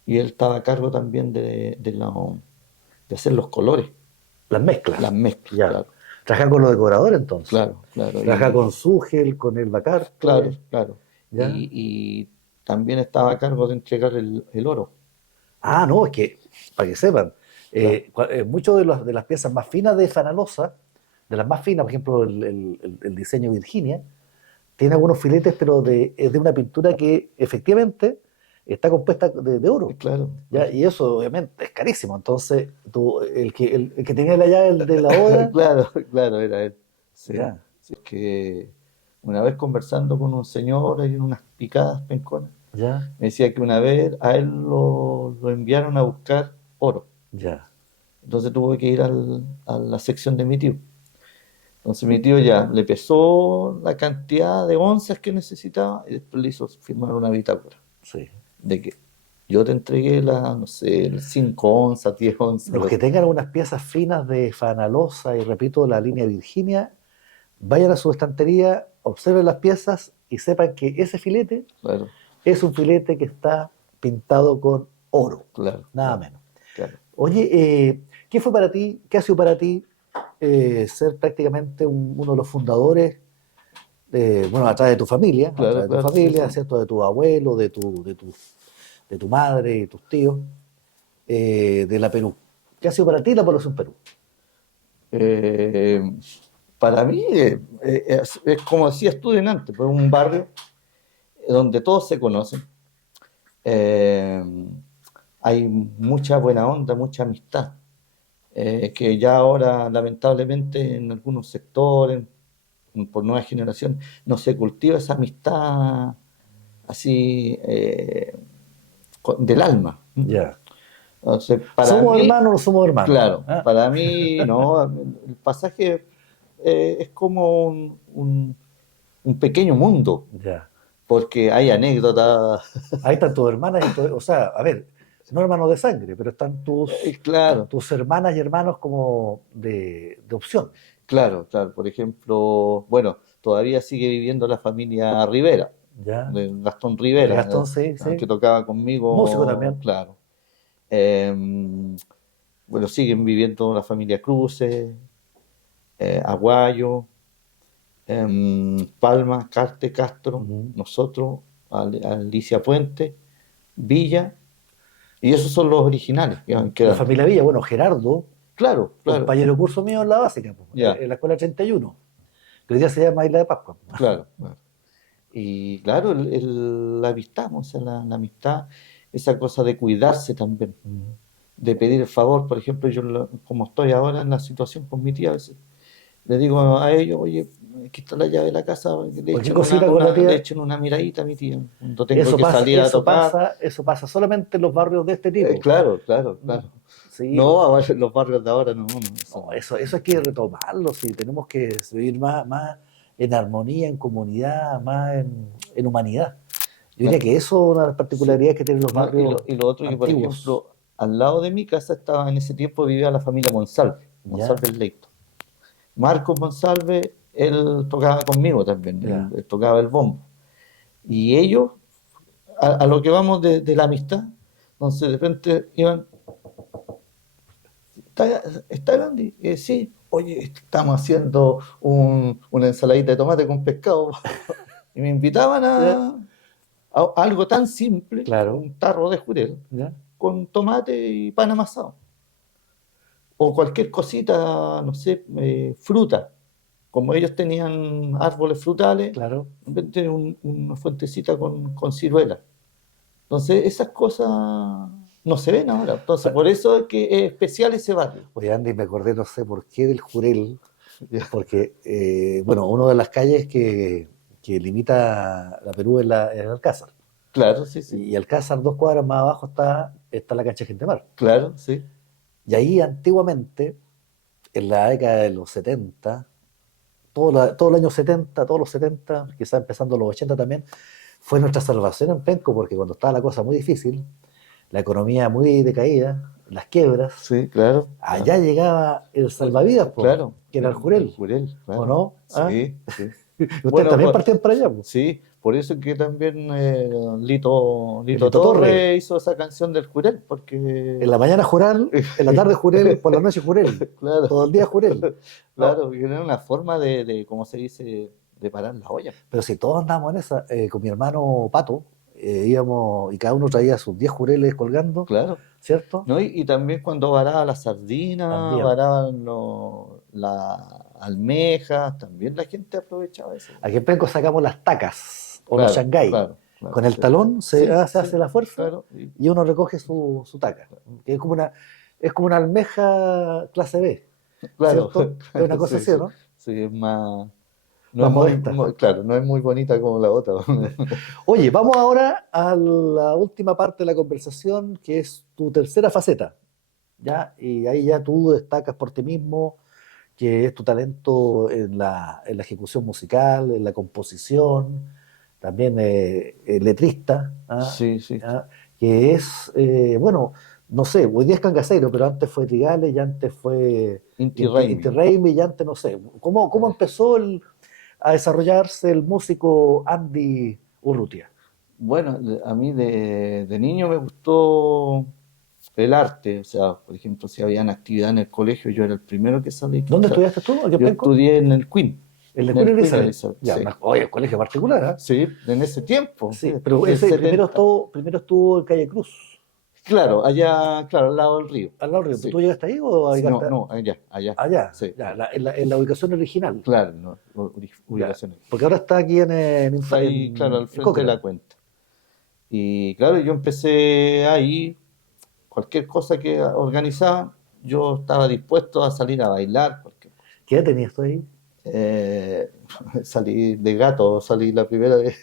Y él estaba a cargo también de hacer los colores, Las las mezclas. mezclas, Ya. claro, Trabaja con los decoradores entonces. claro, claro. Trabaja con Sugel, con el Claro, Bacarte. claro. Ya. Y también estaba a cargo de entregar el oro. Ah, no, es que, para que sepan, Claro, muchas de las piezas más finas de Fanalosa, de las más finas, por ejemplo, el diseño Virginia, tiene algunos filetes, pero es de una pintura que efectivamente está compuesta de oro. claro, ¿Ya? Y eso obviamente es carísimo. Entonces, el que tenía la llave de la obra, claro, claro, era él. Sí. ya, Sí, es que una vez conversando con un señor en unas picadas penconas, ya, me decía que una vez a él lo enviaron a buscar oro. ya, Entonces tuvo que ir a la sección de mi tío. Entonces mi tío ya le pesó la cantidad de onzas que necesitaba y después le hizo firmar una bitácora sí. de que yo te entregué no sé, 5 onzas, 10 onzas. Los que tengan unas piezas finas de Fanalosa y repito, la línea Virginia, vayan a su estantería, observen las piezas y sepan que ese filete Claro, es un filete que está pintado con oro, claro, nada claro, menos. claro. Oye, ¿qué fue para ti, qué ha sido para ti ser prácticamente uno de los fundadores, bueno, a través de tu familia, a Claro, través de tu claro, sí, familia, sí. ¿cierto? De tu abuelo, de tu madre y tus tíos, de la Perú. ¿Qué ha sido para ti la población Perú? Eh, para mí es como decías tú delante, pues un barrio donde todos se conocen. Eh, Hay mucha buena onda, mucha amistad, que ya ahora lamentablemente en algunos sectores, por nueva generación, no se cultiva esa amistad así del alma. Ya. Entonces, para ¿Somos mí, hermanos o no somos hermanos? claro, ¿Ah? para mí, no, el pasaje es como un pequeño mundo, Ya. porque hay anécdotas, Ahí están tus hermanas y o sea, a ver, no hermanos de sangre, pero están claro, tus hermanas y hermanos como de opción. claro, claro. Por ejemplo, bueno, todavía sigue viviendo la familia Rivera, Ya. de Gastón El Rivera, Gastón, sí, sí. que tocaba Músico conmigo, también. claro. Eh, bueno, siguen viviendo la familia Cruces, Aguayo, Palma, Carte, Castro, Ujú. nosotros, Alicia Puente, Villa, y esos son los originales que van La quedando. familia Villa, bueno, Gerardo, Claro, claro, compañero de curso mío en la básica, po, ya, en la escuela 31, que hoy día se llama Isla de Pascua. claro, claro. Y claro, la amistad, o sea, la amistad, esa cosa de cuidarse también, Ujú. de pedir el favor. Por ejemplo, como estoy ahora en la situación con mi tía, a veces le digo a ellos, oye, aquí está la llave de la casa, que Cualquier cosita con la le tía, echen una miradita a mi tía cuando tengo que salir a eso tocar. pasa, eso pasa solamente en los barrios de este tipo. Claro, claro, Mm. claro. Sí, No, ahora en los barrios de ahora no, no, eso no, no. eso hay que retomarlo, sí, tenemos que vivir más en armonía, en comunidad, más en humanidad. Yo diría Claro, que eso es una de las sí. particularidades que tienen los No, barrios y lo otro que, por antiguos. ejemplo, al lado de mi casa estaba en ese tiempo vivía la familia Monsalve, ¿Ya? Monsalve Leito. Marcos Monsalve, él tocaba conmigo también, Ya. él tocaba el bombo. Y ellos, a lo que vamos de la amistad, entonces de repente iban, ¿está Gandhi? Sí, oye, estamos haciendo una ensaladita de tomate con pescado. Y me invitaban Ya. a algo tan simple, Claro. un tarro de jurel, ¿Ya? con tomate y pan amasado. O cualquier cosita, no sé, fruta. Como ellos tenían árboles frutales, Claro. tenían una fuentecita con ciruela. Entonces, esas cosas no se ven ahora. Entonces, por eso es que es especial ese barrio. Oye, Andy, me acordé, no sé por qué, del Jurel, porque, bueno, una de las calles que limita la Perú es el Alcázar. Claro, sí, sí. Y Alcázar, 2 cuadras más abajo, está la cancha de Gentemar. Claro, sí. Y ahí antiguamente, en la década de los 70, todo el año 70, todos los 70, quizás empezando los 80 también, fue nuestra salvación en Penco, porque cuando estaba la cosa muy difícil, la economía muy decaída, las quiebras, Sí, claro, allá claro. llegaba el salvavidas, po, Claro, que era el el Jurel, jurel, ¿o claro. no? ¿Ah? Sí, sí. Ustedes Bueno, también partían para allá, po. sí, por eso que también El Lito Lito Torres. Torres hizo esa canción del jurel, porque En la mañana Jurel, en la tarde Jurel, por la noche Jurel. claro, Todo el día Jurel. No, claro, que era una forma ¿cómo se dice?, de parar la olla. pero si todos andábamos en esa, con mi hermano Pato, íbamos y cada uno traía sus 10 jureles colgando, Claro. ¿cierto? ¿No? Y también cuando varaba la sardina, También. varaban las almejas, también la gente aprovechaba eso. Aquí en Penco sacamos las tacas o los Claro, shanghái. claro, claro, Con el sí. talón Sí, se sí, hace la fuerza claro, y uno recoge su taca. Que es como una almeja clase B, claro, ¿cierto? Es una cosa sí, así, sí, ¿no? sí, es más, no Más es modesta. claro, no es muy bonita como la otra. Oye, vamos ahora a la última parte de la conversación, que es tu tercera faceta, ¿ya? Y ahí ya tú destacas por ti mismo, que es tu talento en la ejecución musical, en la composición, también letrista, ¿ah? Sí, sí, ¿Ah? Que es, bueno, no sé, hoy día es Cangaceiro, pero antes fue Trigales, y antes fue Inti Inti Raymi. Raymi, y antes no sé. ¿Cómo empezó a desarrollarse el músico Andy Urrutia? Bueno, a mí de niño me gustó el arte, o sea, por ejemplo, si habían actividad en el colegio, yo era el primero que salí. O ¿Dónde sea, estudiaste tú? ¿Aquí en yo Penco? estudié en el Queen, El de en Queen el Queen Elizabeth. Elizabeth, Ya, sí. oye, colegio particular, ¿ah? Sí, en ese tiempo, Sí, pero del ese 70. primero estuvo en Calle Cruz, Claro, allá, claro, al lado del río. al lado del río. Sí. ¿Tú llegaste ahí o Sí, no, llegaste no, allá. allá? Sí, Ya, en la ubicación original. claro, no, Ya. ubicación ahí. Porque ahora está aquí Está ahí, claro, al en frente de Cochrane. la cuenta. Y claro, yo empecé ahí, cualquier cosa que organizaba, yo estaba dispuesto a salir a bailar, cualquier cosa. ¿Qué edad tenías tú ahí? Eh, salí de gato, salí la primera vez,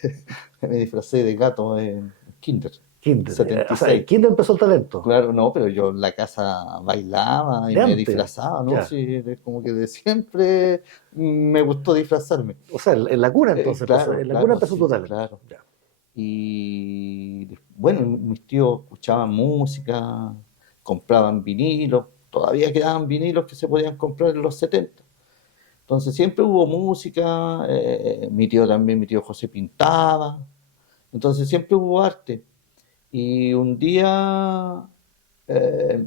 me disfracé de gato en Kinder, Kinder. O sea, en 76. Kinder empezó el talento. Claro, no, pero yo en la casa bailaba y De me antes. disfrazaba, ¿no? Ya. Sí, como que de siempre me gustó disfrazarme. O sea, en la cuna entonces empezó. Claro, En la cuna claro, empezó tu sí, talento. claro. Ya. Y bueno, mis tíos escuchaban música, compraban vinilos, todavía quedaban vinilos que se podían comprar en los 70. Entonces siempre hubo música, mi tío también, mi tío José pintaba, entonces siempre hubo arte. Y un día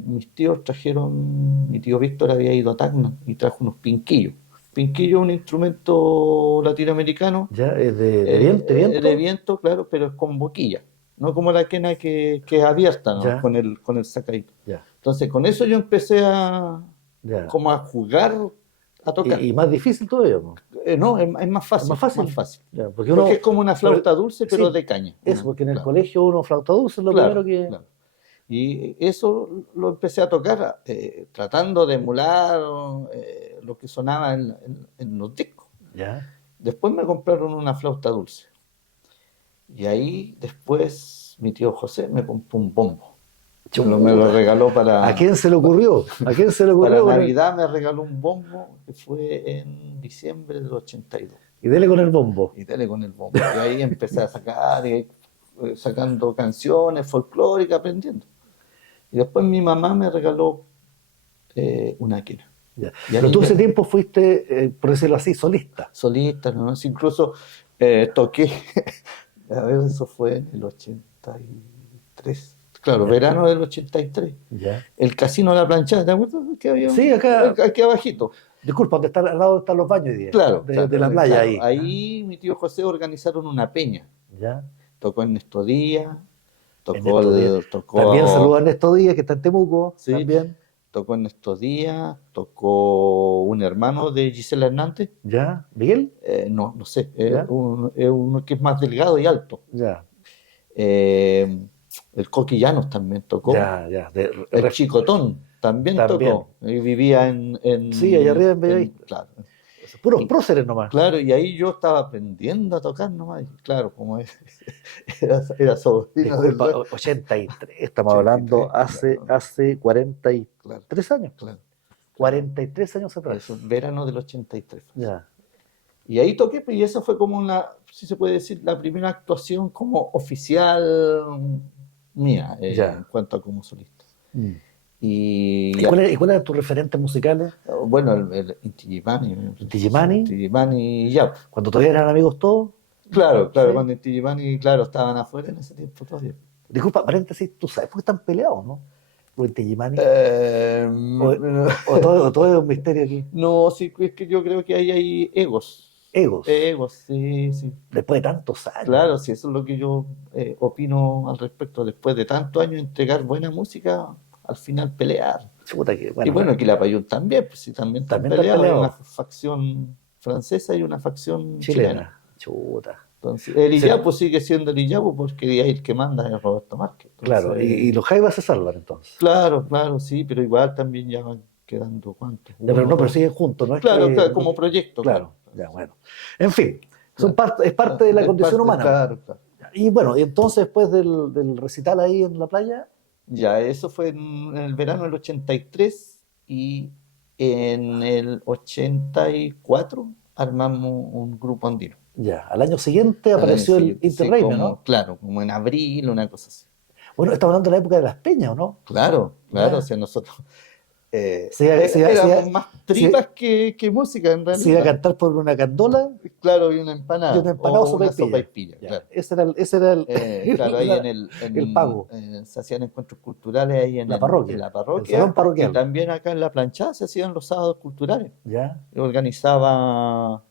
mis tíos trajeron, mi tío Víctor había ido a Tacna y trajo unos pinquillos. Pinquillo es un instrumento latinoamericano Ya, es de de viento. viento, claro, pero es con boquilla, no como la quena que es abierta, ¿no? Ya, Con el sacadito. ya, Entonces con eso yo empecé ya. como a jugar, a tocar. Y más difícil todavía, ¿no? No, es Es más más fácil. fácil. Ya, porque Porque es uno. como una Pero, flauta dulce, pero sí, de caña. eso, porque en el Claro, colegio uno flauta dulce es lo primero claro, que. claro. Y eso lo empecé a tocar tratando de emular lo que sonaba en los discos. Ya. Después me compraron una flauta dulce. Y ahí después mi tío José me compró un bombo. Me lo Chuta. regaló ¿A quién se le ocurrió? ¿A quién se le para ocurrió Navidad, me regaló un bombo que fue en diciembre del 82. Y dele con el bombo? Y dele con el bombo. Y ahí empecé a sacar, sacando canciones folclóricas, aprendiendo. Y después mi mamá me regaló una quena. Ya. Y Pero ahí tú ese ya, tiempo fuiste, por decirlo así, solista. solista, ¿no? Incluso toqué, a ver, eso fue en el 83. Claro, Ya. verano del 83. Ya. El Casino de la Planchada, ¿te acuerdas que había Sí, acá. aquí abajito? Disculpa, ¿dónde está, al lado están los baños hoy día? Claro, De la playa claro. ahí. Ahí mi tío José organizaron una peña. Ya. Tocó en Ernesto Díaz, tocó Ernesto Díaz. tocó, También saludan a Ernesto Díaz, que está en Temuco. sí, También. tocó en Ernesto Díaz, tocó un hermano de Gisela Hernández, ¿Ya? ¿Miguel? no sé, ¿Ya? es uno que es más delgado y alto. Ya. El Coqui Llanos también tocó. Ya. El Chicotón también También. tocó. Y vivía Sí, allá arriba en Bellavista. claro. Puros Y- próceres nomás. Claro, y ahí yo estaba aprendiendo a tocar nomás. Y claro, como era sobrino del Disculpa, rey. 83, estamos 83, hablando hace claro, 43 años. claro. 43 años atrás. Eso, verano del 83. Ya, Y ahí toqué, pues, y esa fue como si se puede decir, la primera actuación como oficial mía, ya. en cuanto a como solista. Mm. Y ¿Y cuáles eran tus referentes musicales? bueno, el Inti Illimani, Inti Illimani. Inti Illimani y ya. Cuando todavía eran amigos todos. Claro, Sí. cuando Inti Illimani, claro, estaban afuera en ese tiempo todavía. Disculpa, paréntesis, ¿tú sabes por qué están peleados, no? Por Inti Illimani. Eh, O todo es un misterio aquí. no, sí, es que yo creo que ahí hay egos. Egos. Egos, sí, sí. Después de tantos años. Claro, sí, eso es lo que yo opino al respecto. Después de tantos años entregar buena música, al final pelear. Chuta, que, Y bueno, Quilapayún también, pues sí, también están También están peleados. Hay peleados. una facción francesa y una facción chilena. chilena. Chuta. Entonces, el Sí. Iyapu sigue siendo el Iyapu porque ahí el que manda es Roberto Márquez. Entonces, Claro, y los Jaivas se salvan entonces. claro, sí, pero igual también ya van quedando cuántos. Ya, pero Uno, no, pero dos. siguen juntos, ¿no? Es Claro, que, como proyecto. Claro, ya, bueno. En fin, Claro. es parte de la Es condición parte, humana. Claro. Y bueno, y entonces después del recital ahí en la playa, Ya, eso fue en el verano del 83 y en el 84 armamos un grupo andino. ya, al año siguiente Al año apareció el siguiente, sí, Interreime, ¿no? Claro, como en abril, una cosa así. Bueno, estamos hablando de la época de las peñas, ¿o no? Claro, Ya. o sea, nosotros Se éramos más tripas que música en se iba a realidad. cantar por una candola Claro, y una empanada. y una empanada o una sopaipilla. sopaipilla, Ya, claro. ese era el, Claro, ahí el pago. se hacían encuentros culturales ahí La parroquia, en la el parroquia. salón parroquial. Y también acá en La Planchada se hacían los sábados culturales. Ya. Organizaba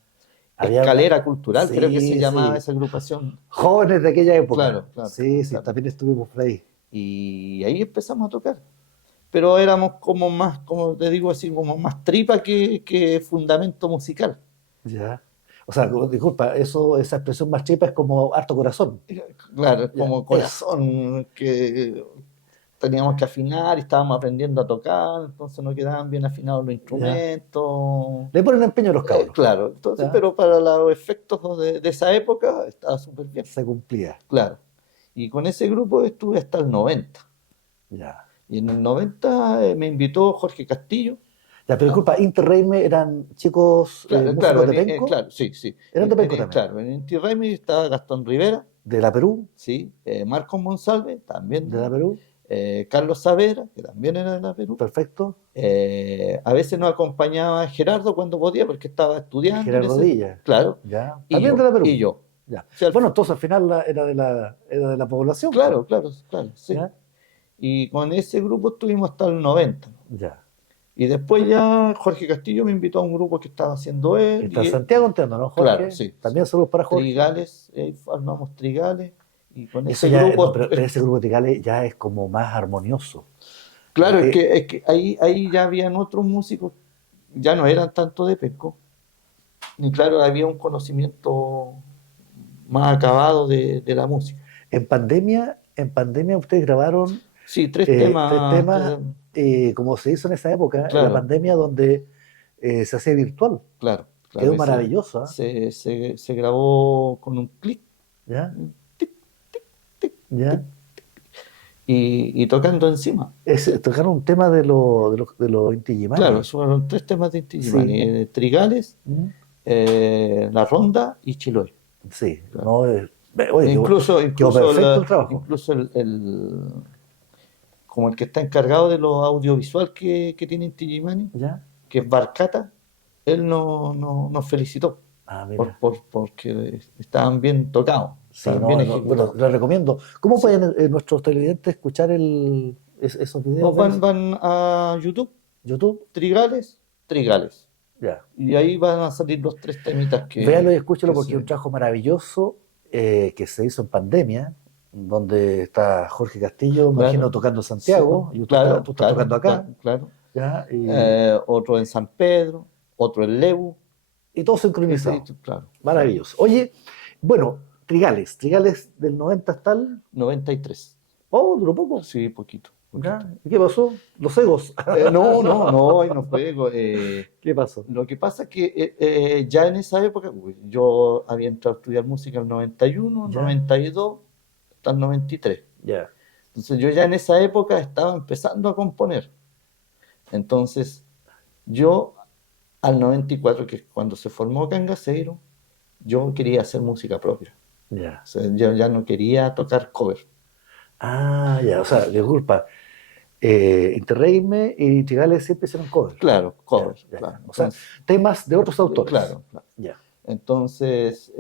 Había Escalera Cultural, creo que se sí, llamaba sí. esa agrupación. Jóvenes de aquella época. Claro, Sí, claro. también estuvimos por ahí. Y ahí empezamos a tocar. Pero éramos como más, como te digo así, como más tripa que fundamento musical. Ya. O sea, disculpa, esa expresión más chipa es como harto corazón. Claro, Ya, como corazón, que teníamos que afinar y estábamos aprendiendo a tocar, entonces no quedaban bien afinados los instrumentos. Le ponen empeño a los cabros. Claro, entonces, Ya. pero para los efectos de esa época estaba súper bien. Se cumplía. Claro. Y con ese grupo estuve hasta el 90. Ya. Y en el 90 me invitó Jorge Castillo. Ya, pero disculpa, Interreime eran chicos músicos de Penco. Claro, sí. Eran de Penco también. Claro, en Inti Raymi estaba Gastón Rivera, De la Perú, sí, Marcos Monsalve, también de la Perú, Carlos Saavedra, que también era de la Perú. perfecto. A veces nos acompañaba Gerardo cuando podía, porque estaba estudiando. Gerardo Villa. Claro. Ya. Y También yo, de la Perú. y yo. Ya. O sea, Bueno, entonces al final era de la población. claro, sí. ¿Ya? Y con ese grupo estuvimos hasta el 90. Ya. Y después ya Jorge Castillo me invitó a un grupo que estaba haciendo él. Está y- Santiago, entiendo, ¿no, Jorge? Claro, sí. También saludos para Jorge. Trigales, armamos Trigales. Y con Eso ese ya, grupo. no, pero ese grupo de Tigales ya es como más armonioso. Claro, Eh, es que ahí ya habían otros músicos, ya no eran tanto de Penco. Y claro, había un conocimiento más acabado de la música. En pandemia ustedes grabaron Sí, tres tres temas. temas, como se hizo en esa época, en Claro. la pandemia, donde se hacía virtual. Claro. Quedó ese- maravilloso, ¿ah? Se grabó con un clic ¿Ya? tic, ¿Ya? y tocando encima. Tocaron un tema de los Inti Illimani. Claro, fueron tres temas de Inti Illimani, Sí. Trigales, ¿Mm? La Ronda y Chiloé. Sí, Claro. no, oye, Incluso perfecto el trabajo. incluso como el que está encargado de los audiovisual que tiene Inti Illimani, ¿Ya? que es Barcata, él nos felicitó Ah, mira. porque estaban bien tocados, Sí, estaban no, bien no, ejecutados. bueno, les recomiendo. ¿Cómo Sí. pueden nuestros televidentes escuchar esos videos? Van a YouTube, YouTube, Trigales, Ya. Y ahí van a salir los 3 temitas Véalo y escúchalo que porque es un trabajo maravilloso que se hizo en pandemia, donde está Jorge Castillo, me imagino, claro, tocando en sí, Santiago, y claro, tú estás claro, tocando acá, claro, claro. ¿ya? Y, Otro en San Pedro, otro en Lebu, y todo sincronizado. claro, claro, Maravilloso. Oye, bueno, Trigales del 90 hasta el... 93. Oh, duró poco. Sí, poquito, poquito. ¿Ya? ¿Y qué pasó? Los egos. No, no, No. no, ahí no fue. ¿Qué pasó? Lo que pasa es que ya en esa época, yo había entrado a estudiar música en el 91, ¿Ya? 92, hasta el 93. Ya. Entonces yo ya en esa época estaba empezando a componer. Entonces yo al 94, que es cuando se formó Cangaceiro, yo quería hacer música propia. Ya. O sea, yo ya no quería tocar cover. Ah, ya. O sea, disculpa. Interreime y Trigales siempre hicieron cover. Claro, Ya, cover, ya, ya. claro. O sea, Entonces, temas de otros autores. claro, claro. Ya, Entonces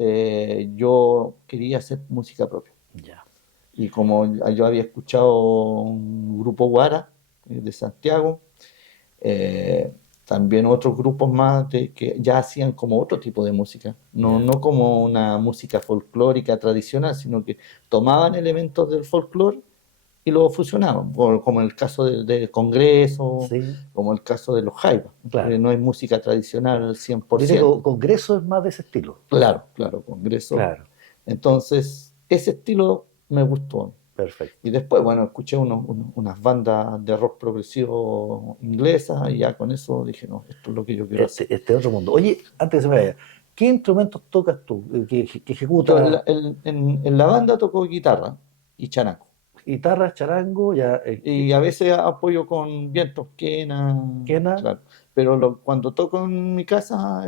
yo quería hacer música propia. ya. Y como yo había escuchado un grupo Guara de Santiago, eh, también otros grupos más que ya hacían como otro tipo de música, no, Ya. no como una música folclórica tradicional, sino que tomaban elementos del folclore y lo fusionaban, como el caso del Congreso, Sí, como el caso de los Jaivas, claro. no es música tradicional al Dice que 100%. Congreso es más de ese estilo. Claro, claro, Congreso. Claro, Entonces, ese estilo me gustó. Y perfecto. después, bueno, escuché unas bandas de rock progresivo inglesas y ya con eso dije, no, esto es lo que yo quiero hacer. Este otro mundo. Oye, antes de que se me vaya, ¿qué instrumentos tocas tú? Que Yo ejecuta en la banda toco guitarra y charango. guitarra, charango, ya, Y a veces apoyo con vientos, quena, quena, claro. Pero cuando toco en mi casa,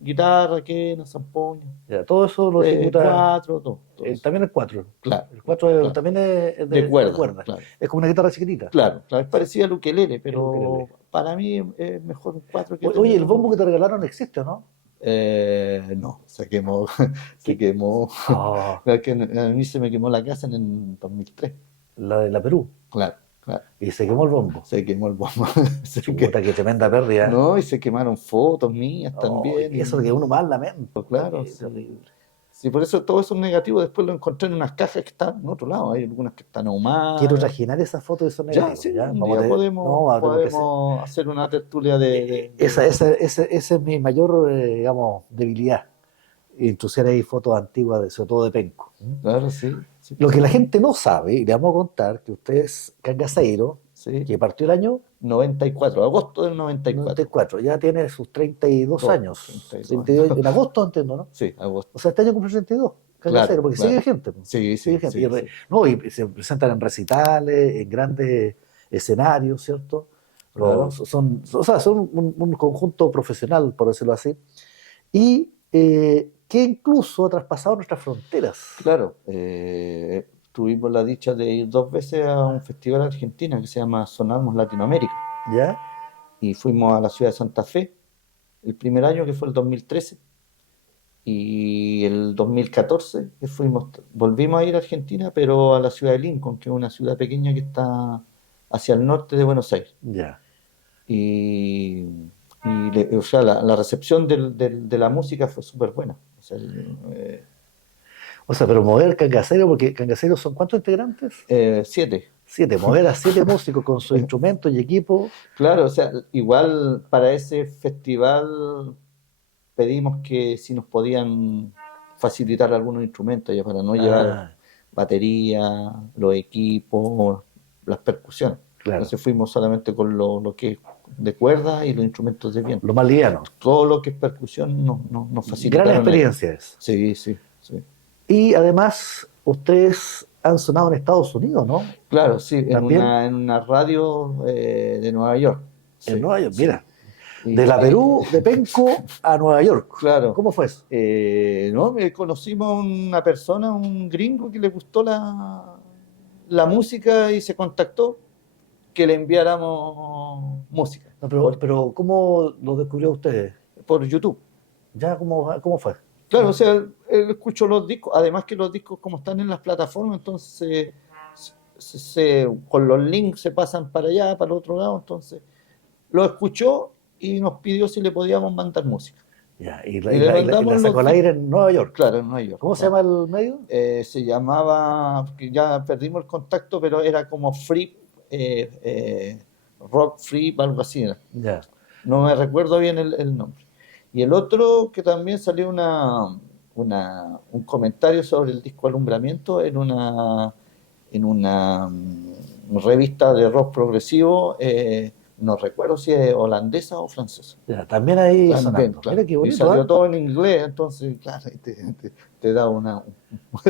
guitarra, quena, zampoña, ya, todo eso lo ejecuta cuatro, todo eso. también el cuatro. Claro, El claro, cuatro claro. también es De de cuerda, cuerda. claro. Es como una guitarra chiquitita. Claro, claro, es Sí, parecida al ukelele, el pero ukelele. para mí es mejor un 4 que Oye, tener el bombo un... que te regalaron existe, ¿o no? No, se quemó, se ¿Qué? quemó. Ah, Es que a mí se me quemó la casa en el 2003. la de la Perú. Claro, claro. Y se quemó el bombo. Se quemó el bombo. Chuta, qué tremenda pérdida. No, y se quemaron fotos mías Oh, también. eso es lo que uno más lamenta. Claro, Qué sí. terrible. Sí, por eso todo eso negativo después lo encontré en unas cajas que están en otro lado. Hay algunas que están Quiero ahumadas. trajinar esas fotos y son Ya, negativos, sí, ¿ya? un día No, tenemos que ser. podemos hacer una tertulia Esa es mi mayor, digamos, debilidad. Introducir ahí fotos antiguas, sobre todo de Penco. ¿Mm? Claro, sí, sí, Lo que la gente no sabe, y le vamos a contar, que usted es cangaceiro, sí. que partió el año 94, agosto del 94. 94, ya tiene sus 32 Dos, años. 32 32 años. en agosto, entiendo, ¿no? Sí, agosto. O sea, este año cumple 32, Claro, Cangasero, porque sigue claro. vigente. Po. Sí, Sigue sí, vigente. sí, sí. No, y se presentan en recitales, en grandes escenarios, ¿cierto? Claro, O sea, son un conjunto profesional, por decirlo así, y que incluso ha traspasado nuestras fronteras. claro. Tuvimos la dicha de ir 2 veces a un festival argentino que se llama Sonarmos Latinoamérica. ¿Ya? Y fuimos a la ciudad de Santa Fe el primer año, que fue el 2013. Y el 2014 que volvimos a ir a Argentina, pero a la ciudad de Lincoln, que es una ciudad pequeña que está hacia el norte de Buenos Aires. Ya. Y, o sea, la recepción de la música fue súper buena. O sea, O sea, pero mover Cangasero, porque Cangasero son ¿cuántos integrantes? 7. 7. Mover a 7 músicos con sus instrumentos y equipo. Claro, o sea, igual para ese festival pedimos que si nos podían facilitar algunos instrumentos ya para no llevar Ah, batería, los equipos, las percusiones. claro. Entonces fuimos solamente con lo que es de cuerda y los instrumentos de viento. Lo más liviano. Todo lo que es percusión nos Gran facilitaron ellos. experiencia es. Sí, sí, sí. Y además, ustedes han sonado en Estados Unidos, ¿no? Claro, sí, También en una radio de Nueva York. en Sí, Nueva York. sí. Mira, de la Perú, de Penco a Nueva York. Claro. ¿Cómo fue eso? No, conocimos a una persona, un gringo que le gustó la música y se contactó que le enviáramos música No, por, pero ¿cómo lo descubrió ustedes? por YouTube. ¿Ya cómo fue? Claro, o sea, él escuchó los discos, además que los discos como están en las plataformas, entonces con los links se pasan para allá, para el otro lado, entonces lo escuchó y nos pidió si le podíamos mandar música. Ya, y Y le mandamos la sacó al los aire en Nueva York. Claro, en Nueva York. ¿Cómo se Claro. llama el medio? Se llamaba, que ya perdimos el contacto, pero era como Free, Rock Free, algo así era. Ya. No me recuerdo bien el nombre. Y el otro que también salió un comentario sobre el disco Alumbramiento en una revista de rock progresivo, no recuerdo si es holandesa o francesa. Ya, también ahí También, sonando. claro. Mira qué Y bonito, salió ¿eh? todo en inglés, entonces, claro, te da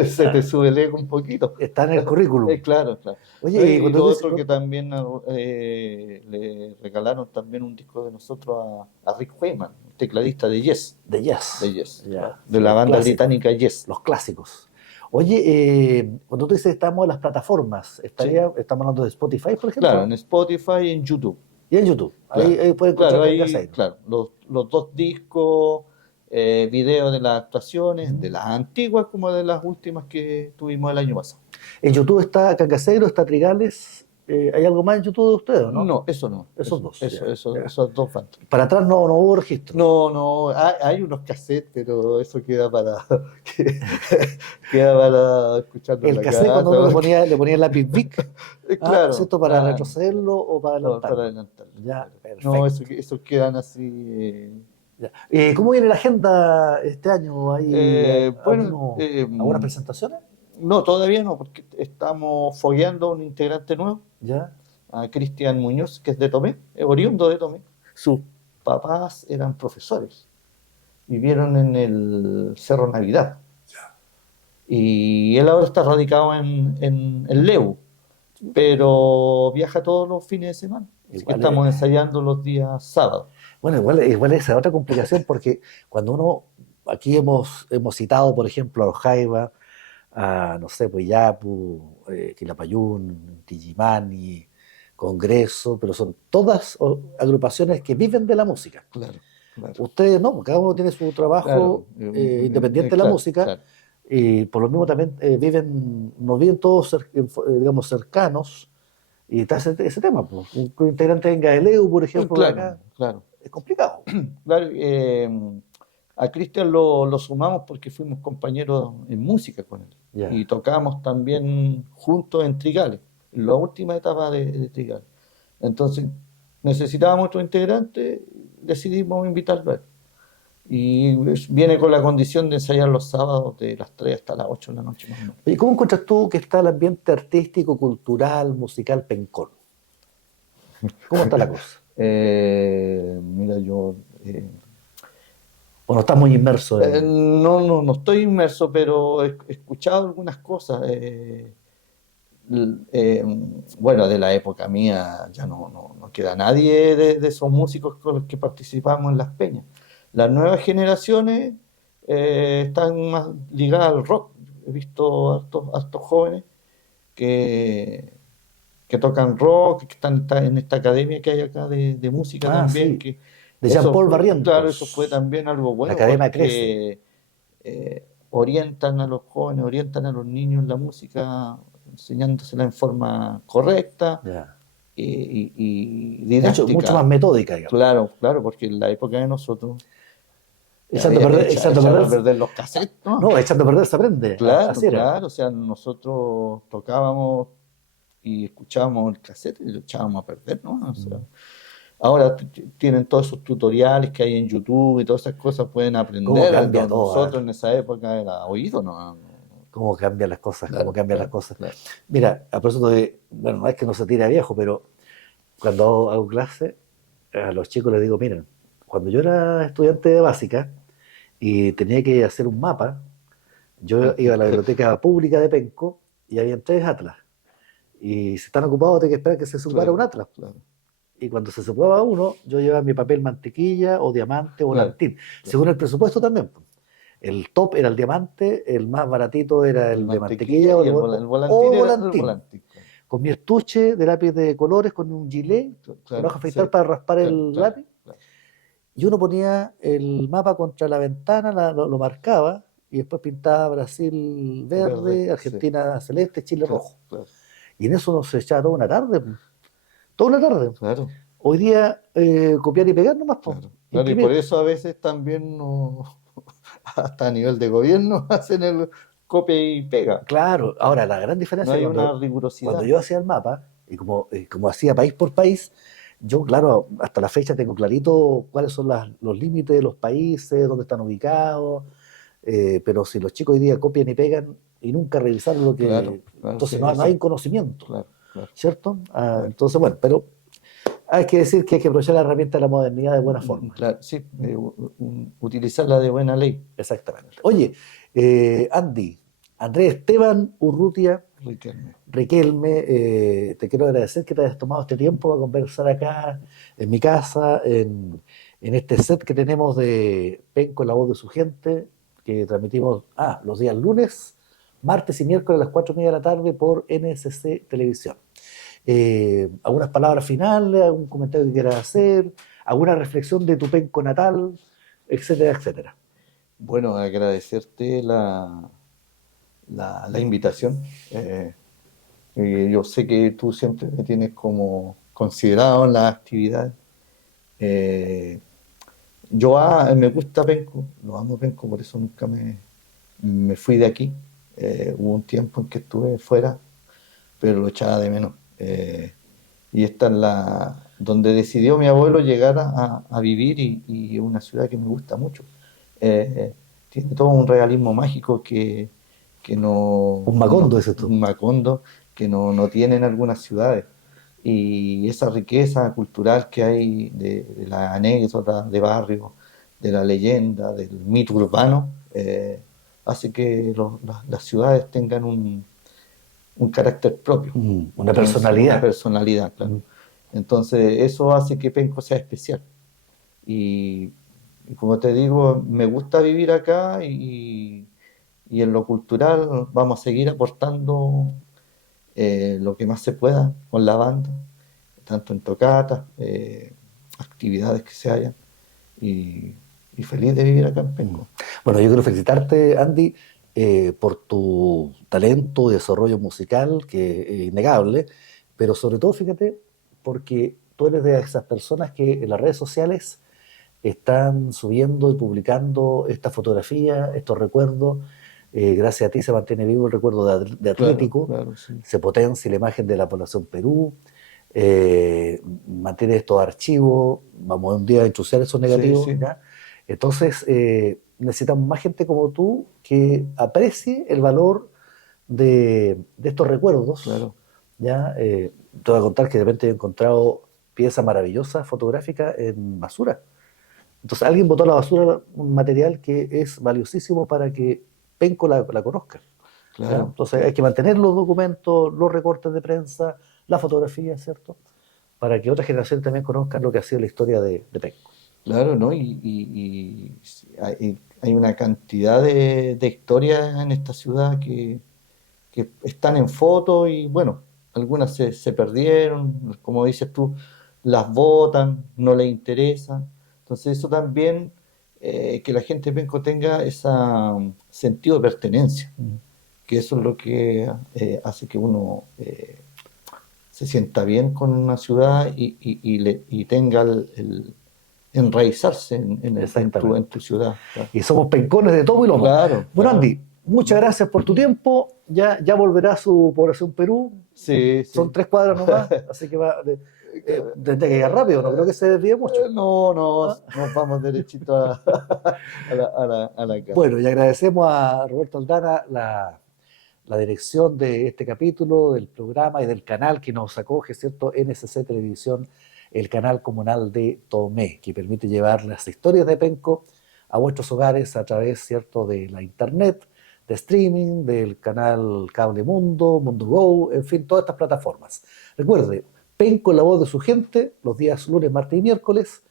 se te sube el ego un poquito. Está en el currículum. Claro, claro. Oye, ¿No? y Y cuando lo tú dices, otro que también le regalaron también un disco de nosotros a Rick Wakeman, tecladista de Yes, de Yes. de Yes, Ya, de sí, la los banda clásicos, británica Yes. los clásicos. Oye, cuando tú dices estamos en las plataformas, estamos hablando de Spotify, por ejemplo, Claro, en Spotify y en YouTube. y en YouTube. Ahí, Claro, ahí pueden claro, encontrar ahí, Cangaceiro. claro, los dos discos, videos de las actuaciones, de las antiguas como de las últimas que tuvimos el año pasado. En YouTube está Cangaceiro, está Trigales. ¿Hay algo más en YouTube de ustedes o no? No, eso no. Esos dos, ya, ya. Esos dos bandas. Para atrás no hubo registro. No, hay unos cassettes, pero eso queda queda para escucharlo en El la cassette casa. cuando uno le ponía el lápiz Bic, Claro, ¿cierto? Para claro. retrocederlo o para No, adelantarlo. para adelantarlo. Ya, Claro. perfecto. No, eso quedan así. Ya. ¿Cómo viene la agenda este año? ¿Hay Bueno, algunas presentaciones? no, todavía no, porque estamos fogueando a un integrante nuevo, Ya. a Cristian Muñoz, que es de Tomé, es oriundo de Tomé. Sus papás eran profesores, vivieron en el Cerro Navidad. Y él ahora está radicado en Leu, pero viaja todos los fines de semana. Así que Igual estamos ensayando los días sábados. Bueno, igual esa es otra complicación porque cuando aquí hemos citado, por ejemplo, a los Jaiba, a, no sé, pues Yapu, Quilapayún, Tijimani, Congreso, pero son todas agrupaciones que viven de la música. Claro, claro. Ustedes no, cada uno tiene su trabajo independiente de la claro, música, claro. y por lo mismo también nos viven todos, digamos, cercanos, y está ese tema, pues. Un integrante venga de Leu, por ejemplo, de Claro, acá, claro. es complicado. Claro, a Cristian lo sumamos porque fuimos compañeros en música con él. Ya. Y tocamos también juntos en Trigales, en la última etapa de Trigales. Entonces necesitábamos otro integrante, decidimos invitarlo a él. Y viene con la condición de ensayar los sábados de las 3 hasta las 8 de la noche más o menos. ¿Y cómo encuentras tú que está el ambiente artístico, cultural, musical pencón? ¿Cómo está la cosa? Mira, yo... ¿O no estás muy inmerso en...? no estoy inmerso, pero he escuchado algunas cosas. Bueno, de la época mía ya no queda nadie de esos músicos con los que participamos en las peñas. Las nuevas generaciones están más ligadas al rock. He visto hartos jóvenes que tocan rock, que están en esta academia que hay acá de música también. Sí. Que De Jean-Paul Barrientos. Claro, eso fue también algo bueno. La academia porque orientan a los jóvenes, orientan a los niños en la música, enseñándosela en forma correcta Ya. y didáctica. Mucho más metódica, digamos. Claro, porque en la época de nosotros Echando a perder los cassettes, ¿no? No, echando a perder se aprende. Así era. Claro, o sea, nosotros tocábamos y escuchábamos el cassette y lo echábamos a perder, ¿no? O sea, ahora tienen todos esos tutoriales que hay en YouTube y todas esas cosas, pueden aprender. ¿Cómo cambia todo? Nosotros en esa época era oído, ¿no? Cómo cambian las cosas, Claro, cómo cambian claro, las cosas. claro. Mira, a propósito de, bueno, no es que no se tire a viejo, pero cuando hago clase, a los chicos les digo, miren, cuando yo era estudiante de básica y tenía que hacer un mapa, yo iba a la biblioteca pública de Penco y había 3 atlas. Y si están ocupados, tengo que esperar que se ocupara un atlas. Claro. Y cuando se ocupaba uno, yo llevaba mi papel mantequilla o diamante o volantín, según el presupuesto también. El top era el diamante, el más baratito era el de mantequilla o el volantín. Con mi estuche de lápiz de colores, con un gilet, con hoja afeitar para raspar el lápiz. Claro. Y uno ponía el mapa contra la ventana, lo marcaba, y después pintaba Brasil verde, Argentina celeste, Chile rojo. Claro. Y en eso nos echaba toda una tarde. Toda una tarde. Claro. Hoy día copiar y pegar nomás, po, Claro, claro, y por imprimir. eso a veces también hasta a nivel de gobierno hacen el copia y pega. Claro, ahora la gran No diferencia es hay una cuando rigurosidad. yo hacía el mapa, y como hacía país por país, yo, claro, hasta la fecha tengo clarito cuáles son los límites de los países, dónde están ubicados, pero si los chicos hoy día copian y pegan y nunca revisaron lo Claro, que... claro, sí, Entonces no hay conocimiento, claro, claro, ¿cierto? claro. Entonces, bueno, pero hay que decir que hay que aprovechar la herramienta de la modernidad de buena forma. Claro, sí, utilizarla de buena ley, Exactamente. Oye, Andy, Andrés Esteban Urrutia Riquelme. Riquelme, te quiero agradecer que te hayas tomado este tiempo para conversar acá en mi casa, en este set que tenemos de Penco, la voz de su gente, que transmitimos los días lunes, martes y miércoles a las 4:30 de la tarde por NSC Televisión. ¿Algunas palabras finales, algún comentario que quieras hacer, alguna reflexión de tu Penco natal, etcétera, etcétera? Bueno, agradecerte la invitación. Yo sé que tú siempre me tienes como considerado en las actividades. Eh, me gusta Penco, lo amo Penco, por eso nunca me fui de aquí. Hubo un tiempo en que estuve fuera, pero lo echaba de menos. Y esta es donde decidió mi abuelo llegar a vivir y es una ciudad que me gusta mucho. Tiene todo un realismo mágico que Un Macondo, ese tú. un Macondo, que no tienen algunas ciudades. Y esa riqueza cultural que hay de la anécdota de barrio, de la leyenda, del mito urbano, hace que las ciudades tengan un carácter propio. Una Entonces, una personalidad. personalidad, claro. Mm. Entonces, eso hace que Penco sea especial. Y, y como te digo, me gusta vivir acá y en lo cultural vamos a seguir aportando lo que más se pueda con la banda, tanto en tocatas, actividades que se hayan, y, y feliz de vivir acá en Mm. Penco. Bueno, yo quiero felicitarte, Andy, por tu talento y desarrollo musical, que es innegable, pero sobre todo, fíjate, porque tú eres de esas personas que en las redes sociales están subiendo y publicando esta fotografía, estos recuerdos. Gracias a ti se mantiene vivo el recuerdo de Claro, Atlético, claro, sí. se potencia la imagen de la población Perú, mantiene estos archivos, vamos un día a ensuciar esos Sí, negativos, sí, ¿ya? Entonces, necesitamos más gente como tú que aprecie el valor de estos recuerdos, claro, ¿ya? Te voy a contar que de repente he encontrado piezas maravillosas fotográficas en basura. Entonces, alguien botó a la basura un material que es valiosísimo para que Penco la conozca, ¿ya? claro, Entonces, hay claro. que mantener los documentos, los recortes de prensa, la fotografía, ¿cierto? Para que otras generaciones también conozcan lo que ha sido la historia de Penco. Claro, ¿no? Y sí, hay una cantidad de historias en esta ciudad que están en foto y bueno, algunas se perdieron, como dices tú, las botan, no les interesa. Entonces eso también, que la gente de Penco tenga ese sentido de pertenencia, Mm. que eso es lo que hace que uno se sienta bien con una ciudad y tenga enraizarse en Exactamente. tu ciudad. Claro, Y somos pencones de todo y lomo. claro, Bueno, claro. Andy, muchas ¿No? gracias por tu tiempo. Ya volverá su población Perú. Sí, Son sí. 3 cuadras nomás, así que tendrá que llegar rápido, no creo que se desvíe mucho. No, no, ¿Ah? nos vamos derechito a la casa. Bueno, y agradecemos a Roberto Aldana la dirección de este capítulo, del programa y del canal que nos acoge, ¿cierto? NSC Televisión, el canal comunal de Tomé, que permite llevar las historias de Penco a vuestros hogares a través, ¿cierto?, de la internet, de streaming, del canal Cable Mundo, Mundo Go, en fin, todas estas plataformas. Recuerde, Penco, la voz de su gente, los días lunes, martes y miércoles,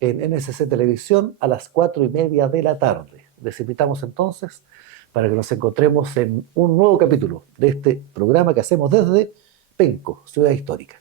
en NSC Televisión a las 4:30 de la tarde. Les invitamos entonces para que nos encontremos en un nuevo capítulo de este programa que hacemos desde Penco, Ciudad Histórica.